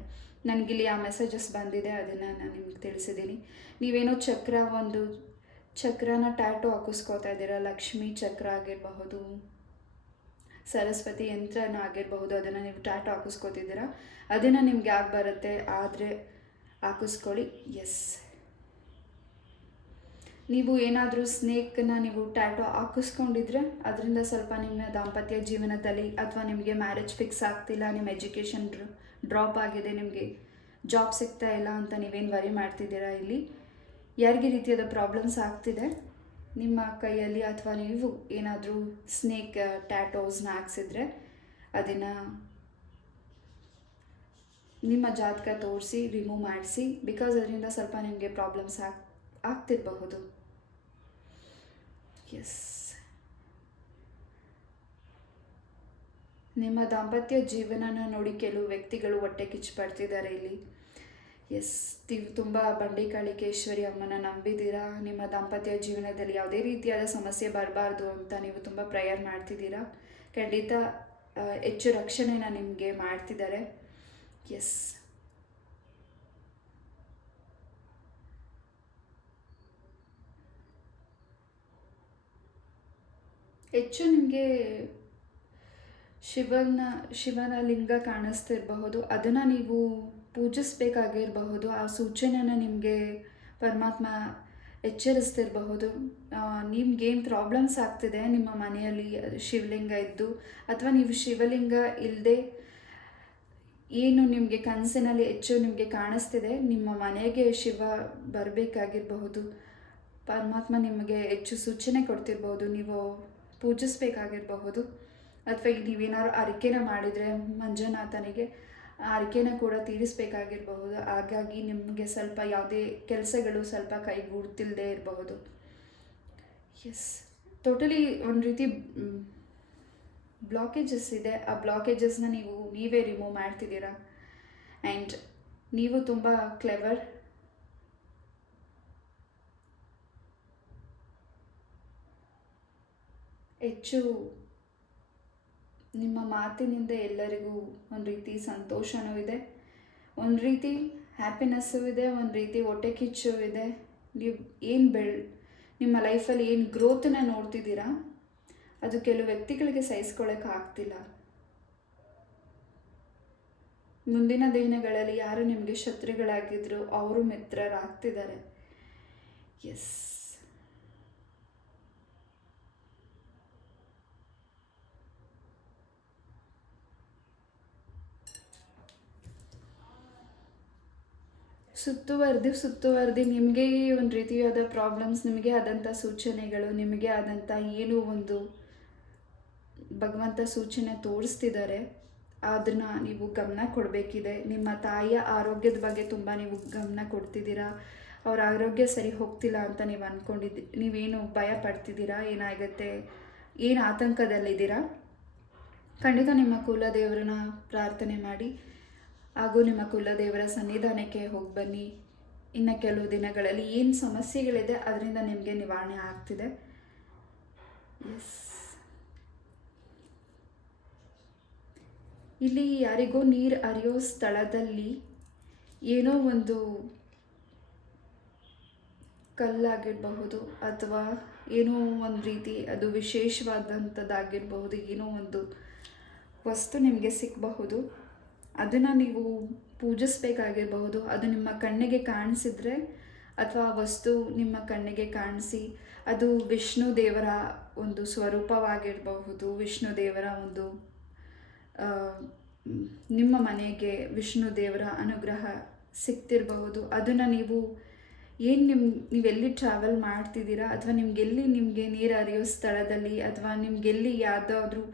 ನನಗಿಲ್ಲಿ ಆ ಮೆಸೇಜಸ್ ಬಂದಿದೆ, ಅದನ್ನು ನಾನು ನಿಮ್ಗೆ ತಿಳಿಸಿದ್ದೀನಿ ನೀವೇನೋ ಚಕ್ರ ಒಂದು, ಚಕ್ರನ ಟ್ಯಾಟು ಹಾಕಿಸ್ಕೋತಾ ಇದ್ದೀರಾ, ಲಕ್ಷ್ಮಿ ಚಕ್ರ ಆಗಿರಬಹುದು, ಸರಸ್ವತಿ ಯಂತ್ರನ ಆಗಿರಬಹುದು, ಅದನ್ನು ನೀವು ಟ್ಯಾಟು ಹಾಕಿಸ್ಕೋತಿದ್ದೀರಾ, ಅದನ್ನು ನಿಮ್ಗೆ ಯಾಕೆ ಬರುತ್ತೆ, ಆದರೆ ಹಾಕಿಸ್ಕೊಳ್ಳಿ. ಎಸ್ ನೀವು ಏನಾದರೂ ಸ್ನೇಕ್ನ ನೀವು ಟ್ಯಾಟೋ ಹಾಕಿಸ್ಕೊಂಡಿದ್ರೆ, ಅದರಿಂದ ಸ್ವಲ್ಪ ನಿಮ್ಮ ದಾಂಪತ್ಯ ಜೀವನದಲ್ಲಿ ಅಥವಾ ನಿಮಗೆ ಮ್ಯಾರೇಜ್ ಫಿಕ್ಸ್ ಆಗ್ತಿಲ್ಲ, ನಿಮ್ಮ ಎಜುಕೇಷನ್ ಡ್ರಾಪ್ ಆಗಿದೆ, ನಿಮಗೆ ಜಾಬ್ ಸಿಗ್ತಾ ಇಲ್ಲ ಅಂತ ನೀವೇನು ವರಿ ಮಾಡ್ತಿದ್ದೀರಾ ಇಲ್ಲಿ? ಯಾರಿಗೆ ರೀತಿಯಾದ ಪ್ರಾಬ್ಲಮ್ಸ್ ಆಗ್ತಿದೆ? ನಿಮ್ಮ ಕೈಯಲ್ಲಿ ಅಥವಾ ನೀವು ಏನಾದರೂ ಸ್ನೇಕ್ ಟ್ಯಾಟೋಸ್ನ ಹಾಕ್ಸಿದ್ರೆ ಅದನ್ನು ನಿಮ್ಮ ಜಾತಕ ತೋರಿಸಿ ರಿಮೂವ್ ಮಾಡಿಸಿ ಬಿಕಾಸ್ ಅದರಿಂದ ಸ್ವಲ್ಪ ನಿಮಗೆ ಪ್ರಾಬ್ಲಮ್ಸ್ ಆಗ್, ಆಗ್ತಿರಬಹುದು. ಎಸ್ ನಿಮ್ಮ ದಾಂಪತ್ಯ ಜೀವನನ ನೋಡಿ ಕೆಲವು ವ್ಯಕ್ತಿಗಳು ಹೊಟ್ಟೆ ಕಿಚ್ಚು ಪಡ್ತಿದ್ದಾರೆ ಇಲ್ಲಿ. ಎಸ್, ನೀವು ತುಂಬ ಬಂಡಿಕಾಳಿಕೇಶ್ವರಿ ಅಮ್ಮನ ನಂಬಿದ್ದೀರಾ? ನಿಮ್ಮ ದಾಂಪತ್ಯ ಜೀವನದಲ್ಲಿ ಯಾವುದೇ ರೀತಿಯಾದ ಸಮಸ್ಯೆ ಬರಬಾರ್ದು ಅಂತ ನೀವು ತುಂಬ ಪ್ರೇಯರ್ ಮಾಡ್ತಿದ್ದೀರಾ? ಖಂಡಿತ ಹೆಚ್ಚು ರಕ್ಷಣೆನ ನಿಮಗೆ ಮಾಡ್ತಿದ್ದಾರೆ. ಎಸ್. ಹೆಚ್ಚು ನಿಮಗೆ ಶಿವನ ಶಿವನ ಲಿಂಗ ಕಾಣಿಸ್ತಿರಬಹುದು. ಅದನ್ನು ನೀವು ಪೂಜಿಸ್ಬೇಕಾಗಿರಬಹುದು. ಆ ಸೂಚನೆನ ನಿಮಗೆ ಪರಮಾತ್ಮ ಎಚ್ಚರಿಸ್ತಿರಬಹುದು. ನಿಮ್ಗೇನು ಪ್ರಾಬ್ಲಮ್ಸ್ ಆಗ್ತಿದೆ ನಿಮ್ಮ ಮನೆಯಲ್ಲಿ ಶಿವಲಿಂಗ ಇದ್ದು, ಅಥವಾ ನೀವು ಶಿವಲಿಂಗ ಇಲ್ಲದೆ ಏನು ನಿಮಗೆ ಕನಸಿನಲ್ಲಿ ಹೆಚ್ಚು ನಿಮಗೆ ಕಾಣಿಸ್ತಿದೆ, ನಿಮ್ಮ ಮನೆಗೆ ಶಿವ ಬರಬೇಕಾಗಿರಬಹುದು. ಪರಮಾತ್ಮ ನಿಮಗೆ ಹೆಚ್ಚು ಸೂಚನೆ ಕೊಡ್ತಿರ್ಬೋದು ನೀವು ಪೂಜಿಸ್ಬೇಕಾಗಿರಬಹುದು. ಅಥವಾ ಈಗ ನೀವೇನಾದ್ರು ಅರಿಕೆನ ಮಾಡಿದರೆ ಮಂಜುನಾಥನಿಗೆ, ಅರಿಕೆನ ಕೂಡ ತೀರಿಸಬೇಕಾಗಿರಬಹುದು. ಹಾಗಾಗಿ ನಿಮಗೆ ಸ್ವಲ್ಪ ಯಾವುದೇ ಕೆಲಸಗಳು ಸ್ವಲ್ಪ ಕೈಗೂಡ್ತಿಲ್ಲದೆ ಇರಬಹುದು. ಎಸ್ ಟೋಟಲಿ ಒಂದು ರೀತಿ ಬ್ಲಾಕೇಜಸ್ ಇದೆ. ಆ ಬ್ಲಾಕೇಜಸ್ನ ನೀವು, ನೀವೇ ರಿಮೂವ್ ಮಾಡ್ತಿದ್ದೀರಾ? ಆ್ಯಂಡ್ ನೀವು ತುಂಬ ಕ್ಲೆವರ್ ಹೆಚ್ಚು ನಿಮ್ಮ ಮಾತಿನಿಂದ ಎಲ್ಲರಿಗೂ ಒಂದು ರೀತಿ ಸಂತೋಷನೂ ಇದೆ. ಒಂದು ರೀತಿ ಹ್ಯಾಪಿನೆಸ್ಸು ಇದೆ, ಒಂದು ರೀತಿ ಹೊಟ್ಟೆ ಕಿಚ್ಚು ಇದೆ. ನೀವು ಏನು ಬೆಳ್, ನಿಮ್ಮ ಲೈಫಲ್ಲಿ ಏನು ಗ್ರೋತನ್ನ ನೋಡ್ತಿದ್ದೀರಾ? ಅದು ಕೆಲವು ವ್ಯಕ್ತಿಗಳಿಗೆ ಸಹಿಸ್ಕೊಳ್ಳೋಕೆ ಆಗ್ತಿಲ್ಲ. ಮುಂದಿನ ದಿನಗಳಲ್ಲಿ ಯಾರು ನಿಮಗೆ ಶತ್ರುಗಳಾಗಿದ್ರು, ಅವರು ಮಿತ್ರರಾಗ್ತಿದ್ದಾರೆ. ಎಸ್ ಸುತ್ತುವರೆದು ಸುತ್ತುವರೆದು ನಿಮಗೆ ಒಂದು ರೀತಿಯಾದ ಪ್ರಾಬ್ಲಮ್ಸ್ ನಿಮಗೆ ಆದಂಥ ಸೂಚನೆಗಳು, ನಿಮಗೆ ಆದಂಥ ಏನೋ ಒಂದು ಭಗವಂತ ಸೂಚನೆ ತೋರಿಸ್ತಿದ್ದಾರೆ ಅದನ್ನು ನೀವು ಗಮನ ಕೊಡಬೇಕಿದೆ. ನಿಮ್ಮ ತಾಯಿಯ ಆರೋಗ್ಯದ ಬಗ್ಗೆ ತುಂಬ ನೀವು ಗಮನ ಕೊಡ್ತಿದ್ದೀರಾ? ಅವ್ರ ಆರೋಗ್ಯ ಸರಿ ಹೋಗ್ತಿಲ್ಲ ಅಂತ ನೀವು ಅಂದ್ಕೊಂಡಿದ್ದಿ ನೀವೇನು ಭಯ ಪಡ್ತಿದ್ದೀರಾ? ಏನಾಗುತ್ತೆ? ಏನು ಆತಂಕದಲ್ಲಿದ್ದೀರಾ? ಖಂಡಿತ ನಿಮ್ಮ ಕುಲದೇವರನ್ನ ಪ್ರಾರ್ಥನೆ ಮಾಡಿ. ಹಾಗೂ ನಿಮ್ಮ ಕುಲದೇವರ ಸನ್ನಿಧಾನಕ್ಕೆ ಹೋಗಿ ಬನ್ನಿ. ಇನ್ನು ಕೆಲವು ದಿನಗಳಲ್ಲಿ ಏನು ಸಮಸ್ಯೆಗಳಿದೆ, ಅದರಿಂದ ನಿಮಗೆ ನಿವಾರಣೆ ಆಗ್ತಿದೆ. ಎಸ್ ಇಲ್ಲಿ ಯಾರಿಗೋ ನೀರು ಹರಿಯೋ ಸ್ಥಳದಲ್ಲಿ ಏನೋ ಒಂದು ಕಲ್ಲಾಗಿರಬಹುದು ಅಥವಾ ಏನೋ ಒಂದು ರೀತಿ ಅದು ವಿಶೇಷವಾದಂಥದ್ದಾಗಿರಬಹುದು ಏನೋ ಒಂದು ವಸ್ತು ನಿಮಗೆ ಸಿಕ್ಕಬಹುದು ಅದನ್ನು ನೀವು ಪೂಜಿಸ್ಬೇಕಾಗಿರಬಹುದು. ಅದು ನಿಮ್ಮ ಕಣ್ಣಿಗೆ ಕಾಣಿಸಿದ್ರೆ ಅಥವಾ ವಸ್ತು ನಿಮ್ಮ ಕಣ್ಣಿಗೆ ಕಾಣಿಸಿ, ಅದು ವಿಷ್ಣು ದೇವರ ಒಂದು ಸ್ವರೂಪವಾಗಿರಬಹುದು. ವಿಷ್ಣು ದೇವರ ಒಂದು ನಿಮ್ಮ ಮನೆಗೆ ವಿಷ್ಣು ದೇವರ ಅನುಗ್ರಹ ಸಿಗ್ತಿರಬಹುದು. ಅದನ್ನು ನೀವು ಏನು ನಿಮ್ಮ ನೀವೆಲ್ಲಿ ಟ್ರಾವೆಲ್ ಮಾಡ್ತಿದ್ದೀರಾ? ಅಥವಾ ನಿಮ್ಗೆಲ್ಲಿ ನಿಮಗೆ ನೀರು ಹರಿಯೋ ಸ್ಥಳದಲ್ಲಿ ಅಥವಾ ನಿಮ್ಗೆಲ್ಲಿ ಯಾವುದಾದ್ರೂ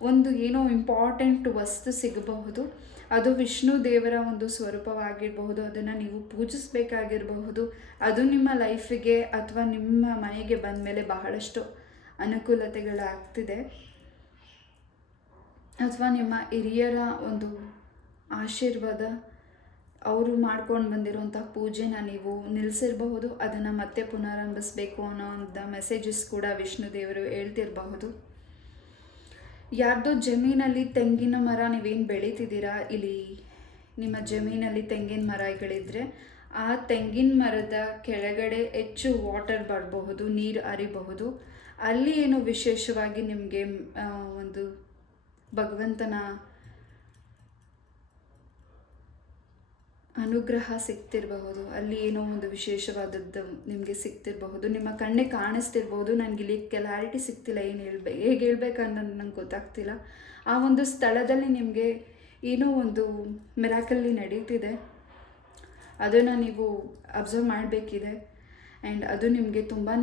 ಒಂದು ಏನೋ ಇಂಪಾರ್ಟೆಂಟ್ ವಸ್ತು ಸಿಗಬಹುದು. ಅದು ವಿಷ್ಣು ದೇವರ ಒಂದು ಸ್ವರೂಪವಾಗಿರಬಹುದು, ಅದನ್ನು ನೀವು ಪೂಜಿಸ್ಬೇಕಾಗಿರಬಹುದು. ಅದು ನಿಮ್ಮ ಲೈಫಿಗೆ ಅಥವಾ ನಿಮ್ಮ ಮನೆಗೆ ಬಂದ ಮೇಲೆ ಬಹಳಷ್ಟು ಅನುಕೂಲತೆಗಳಾಗ್ತಿದೆ. ಅಥವಾ ನಿಮ್ಮ ಹಿರಿಯರ ಒಂದು ಆಶೀರ್ವಾದ ಅವರು ಮಾಡ್ಕೊಂಡು ಬಂದಿರುವಂಥ ಪೂಜೆನ ನೀವು ನಿಲ್ಲಿಸಿರಬಹುದು ಅದನ್ನು ಮತ್ತೆ ಪುನರಾರಂಭಿಸಬೇಕು ಅನ್ನೋ ಒಂದು ಮೆಸೇಜಸ್ ಕೂಡ ವಿಷ್ಣು ದೇವರು ಹೇಳ್ತಿರಬಹುದು. ಯಾರ್ದೋ ಜಮೀನಲ್ಲಿ ತೆಂಗಿನ ಮರ ನೀವೇನು ಬೆಳೀತಿದ್ದೀರಾ? ಇಲ್ಲಿ ನಿಮ್ಮ ಜಮೀನಲ್ಲಿ ತೆಂಗಿನ ಮರಗಳಿದ್ರೆ ಆ ತೆಂಗಿನ ಮರದ ಕೆಳಗಡೆ ಹೆಚ್ಚು ವಾಟರ್ ಬರಬಹುದು, ನೀರು ಹರಿಬಹುದು. ಅಲ್ಲಿ ಏನು ವಿಶೇಷವಾಗಿ ನಿಮಗೆ ಒಂದು ಭಗವಂತನ ಅನುಗ್ರಹ ಸಿಗ್ತಿರಬಹುದು. ಅಲ್ಲಿ ಏನೋ ಒಂದು ವಿಶೇಷವಾದದ್ದು ನಿಮಗೆ ಸಿಗ್ತಿರಬಹುದು. ನಿಮ್ಮ ಕಣ್ಣಿಗೆ ಕಾಣಿಸ್ತಿರ್ಬೋದು ನನಗೆ ಇಲ್ಲಿ ಕ್ಲಾರಿಟಿ ಸಿಗ್ತಿಲ್ಲ. ಏನು ಹೇಳ್ಬೇ, ಹೇಗೆ ಹೇಳ್ಬೇಕನ್ನೋದು ನಂಗೆ ಗೊತ್ತಾಗ್ತಿಲ್ಲ. ಆ ಒಂದು ಸ್ಥಳದಲ್ಲಿ ನಿಮಗೆ ಏನೋ ಒಂದು ಮೆರಾಕಲ್ಲಿ ನಡೀತಿದೆ. ಅದನ್ನು ನೀವು ಅಬ್ಸರ್ವ್ ಮಾಡಬೇಕಿದೆ. ಆ್ಯಂಡ್ ಅದು ನಿಮಗೆ ತುಂಬಾ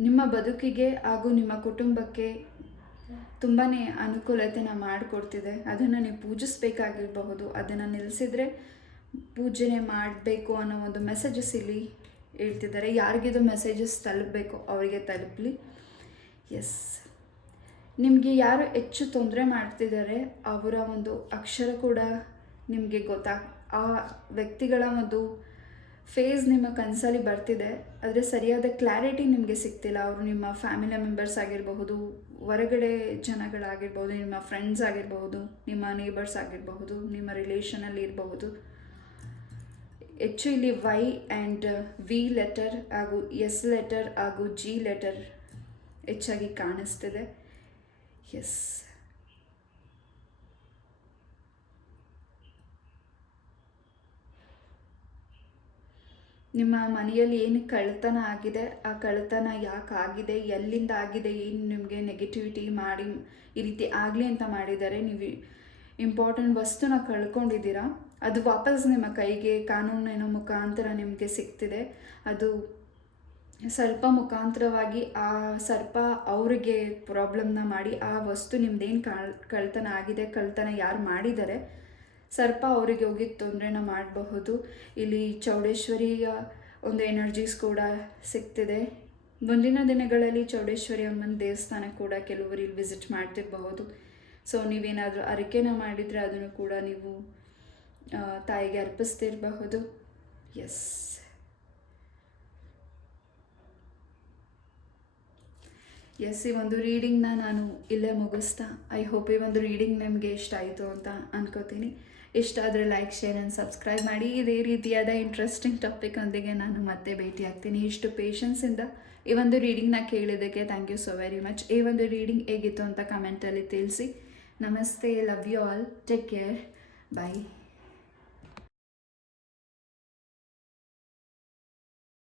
ನಿಮ್ಮ ಬದುಕಿಗೆ ಹಾಗೂ ನಿಮ್ಮ ಕುಟುಂಬಕ್ಕೆ ತುಂಬಾ ಅನುಕೂಲತೆನ ಮಾಡಿಕೊಡ್ತಿದೆ. ಅದನ್ನು ನೀವು ಪೂಜಿಸ್ಬೇಕಾಗಿರಬಹುದು. ಅದನ್ನು ನಿಲ್ಲಿಸಿದರೆ ಪೂಜನೆ ಮಾಡಬೇಕು ಅನ್ನೋ ಒಂದು ಮೆಸೇಜಸ್ ಇಲ್ಲಿ ಹೇಳ್ತಿದ್ದಾರೆ. ಯಾರಿಗಿದು ಮೆಸೇಜಸ್ ತಲುಪಬೇಕು ಅವರಿಗೆ ತಲುಪಲಿ. ಎಸ್ ನಿಮಗೆ ಯಾರು ಹೆಚ್ಚು ತೊಂದರೆ ಮಾಡ್ತಿದ್ದಾರೆ, ಅವರ ಒಂದು ಅಕ್ಷರ ಕೂಡ ನಿಮಗೆ ಗೊತ್ತಾಗ ಆ ವ್ಯಕ್ತಿಗಳ ಒಂದು ಫೇಸ್ ನಿಮ್ಮ ಕನಸಲ್ಲಿ ಬರ್ತಿದೆ, ಆದರೆ ಸರಿಯಾದ ಕ್ಲಾರಿಟಿ ನಿಮಗೆ ಸಿಗ್ತಿಲ್ಲ. ಅವರು ನಿಮ್ಮ ಫ್ಯಾಮಿಲಿ ಮೆಂಬರ್ಸ್ ಆಗಿರಬಹುದು, ಹೊರಗಡೆ ಜನಗಳಾಗಿರ್ಬೋದು ನಿಮ್ಮ ಫ್ರೆಂಡ್ಸ್ ಆಗಿರಬಹುದು, ನಿಮ್ಮ ನೇಬರ್ಸ್ ಆಗಿರಬಹುದು, ನಿಮ್ಮ ರಿಲೇಷನಲ್ಲಿ ಇರಬಹುದು. ಹೆಚ್ಚು ಇಲ್ಲಿ ವೈ ಆ್ಯಂಡ್ ವಿ ಲೆಟರ್ ಹಾಗೂ ಎಸ್ ಲೆಟರ್ ಹಾಗೂ ಜಿ ಲೆಟರ್ ಹೆಚ್ಚಾಗಿ ಕಾಣಿಸ್ತಿದೆ. ಎಸ್ ನಿಮ್ಮ ಮನೆಯಲ್ಲಿ ಏನು ಕಳ್ತನ ಆಗಿದೆ? ಆ ಕಳ್ತನ ಯಾಕೆ ಆಗಿದೆ? ಎಲ್ಲಿಂದ ಆಗಿದೆ? ಏನು ನಿಮಗೆ ನೆಗೆಟಿವಿಟಿ ಮಾಡಿ ಈ ರೀತಿ ಆಗಲಿ ಅಂತ ಮಾಡಿದ್ದಾರೆ ನೀವು ಇಂಪಾರ್ಟೆಂಟ್ ವಸ್ತುನ ಕಳ್ಕೊಂಡಿದ್ದೀರಾ? ಅದು ವಾಪಸ್ ನಿಮ್ಮ ಕೈಗೆ ಕಾನೂನಿನ ಮುಖಾಂತರ ನಿಮಗೆ ಸಿಗ್ತಿದೆ. ಅದು ಸರ್ಪ ಮುಖಾಂತರವಾಗಿ ಆ ಸರ್ಪ ಅವರಿಗೆ ಪ್ರಾಬ್ಲಮ್ನ ಮಾಡಿ ಆ ವಸ್ತು ನಿಮ್ದೇನು ಕಳ್ ಕಳ್ತನ ಆಗಿದೆ ಕಳ್ತನ ಯಾರು ಮಾಡಿದ್ದಾರೆ? ಸರ್ಪ ಅವರಿಗೆ ಹೋಗಿ ತೊಂದರೆನ ಮಾಡಬಹುದು. ಇಲ್ಲಿ ಚೌಡೇಶ್ವರಿಯ ಒಂದು ಎನರ್ಜೀಸ್ ಕೂಡ ಸಿಗ್ತಿದೆ. ಮುಂದಿನ ದಿನಗಳಲ್ಲಿ ಚೌಡೇಶ್ವರಿ ಅಮ್ಮನ ದೇವಸ್ಥಾನ ಕೂಡ ಕೆಲವರು ಇಲ್ಲಿ ವಿಸಿಟ್ ಮಾಡ್ತಿರಬಹುದು. ಸೊ, ನೀವೇನಾದರೂ ಅರಿಕೆನ ಮಾಡಿದರೆ ಅದನ್ನು ಕೂಡ ನೀವು ತಾಯಿಗೆ ಅರ್ಪಿಸ್ತಿರಬಹುದು. ಎಸ್ ಎಸ್ ಈ ಒಂದು ರೀಡಿಂಗ್ನ ನಾನು ಇಲ್ಲೇ ಮುಗಿಸ್ತಾ. ಐ ಹೋಪ್ ಈ ಒಂದು ರೀಡಿಂಗ್ ನಿಮಗೆ ಇಷ್ಟ ಆಯಿತು ಅಂತ ಅನ್ಕೋತೀನಿ. ಇಷ್ಟ ಆದರೆ ಲೈಕ್ ಶೇರ್ ಆ್ಯಂಡ್ ಸಬ್ಸ್ಕ್ರೈಬ್ ಮಾಡಿ. ಇದೇ ರೀತಿಯಾದ ಇಂಟ್ರೆಸ್ಟಿಂಗ್ ಟಾಪಿಕ್ ಒಂದಿಗೆ ನಾನು ಮತ್ತೆ ಭೇಟಿ ಆಗ್ತೀನಿ. ಇಷ್ಟು ಪೇಷನ್ಸಿಂದ ಈ ಒಂದು ರೀಡಿಂಗ್ನ ಕೇಳಿದ್ದಕ್ಕೆ thank you so very much ಈ ಒಂದು ರೀಡಿಂಗ್ ಹೇಗಿತ್ತು ಅಂತ ಕಮೆಂಟಲ್ಲಿ ತಿಳಿಸಿ. Namaste love you all take care bye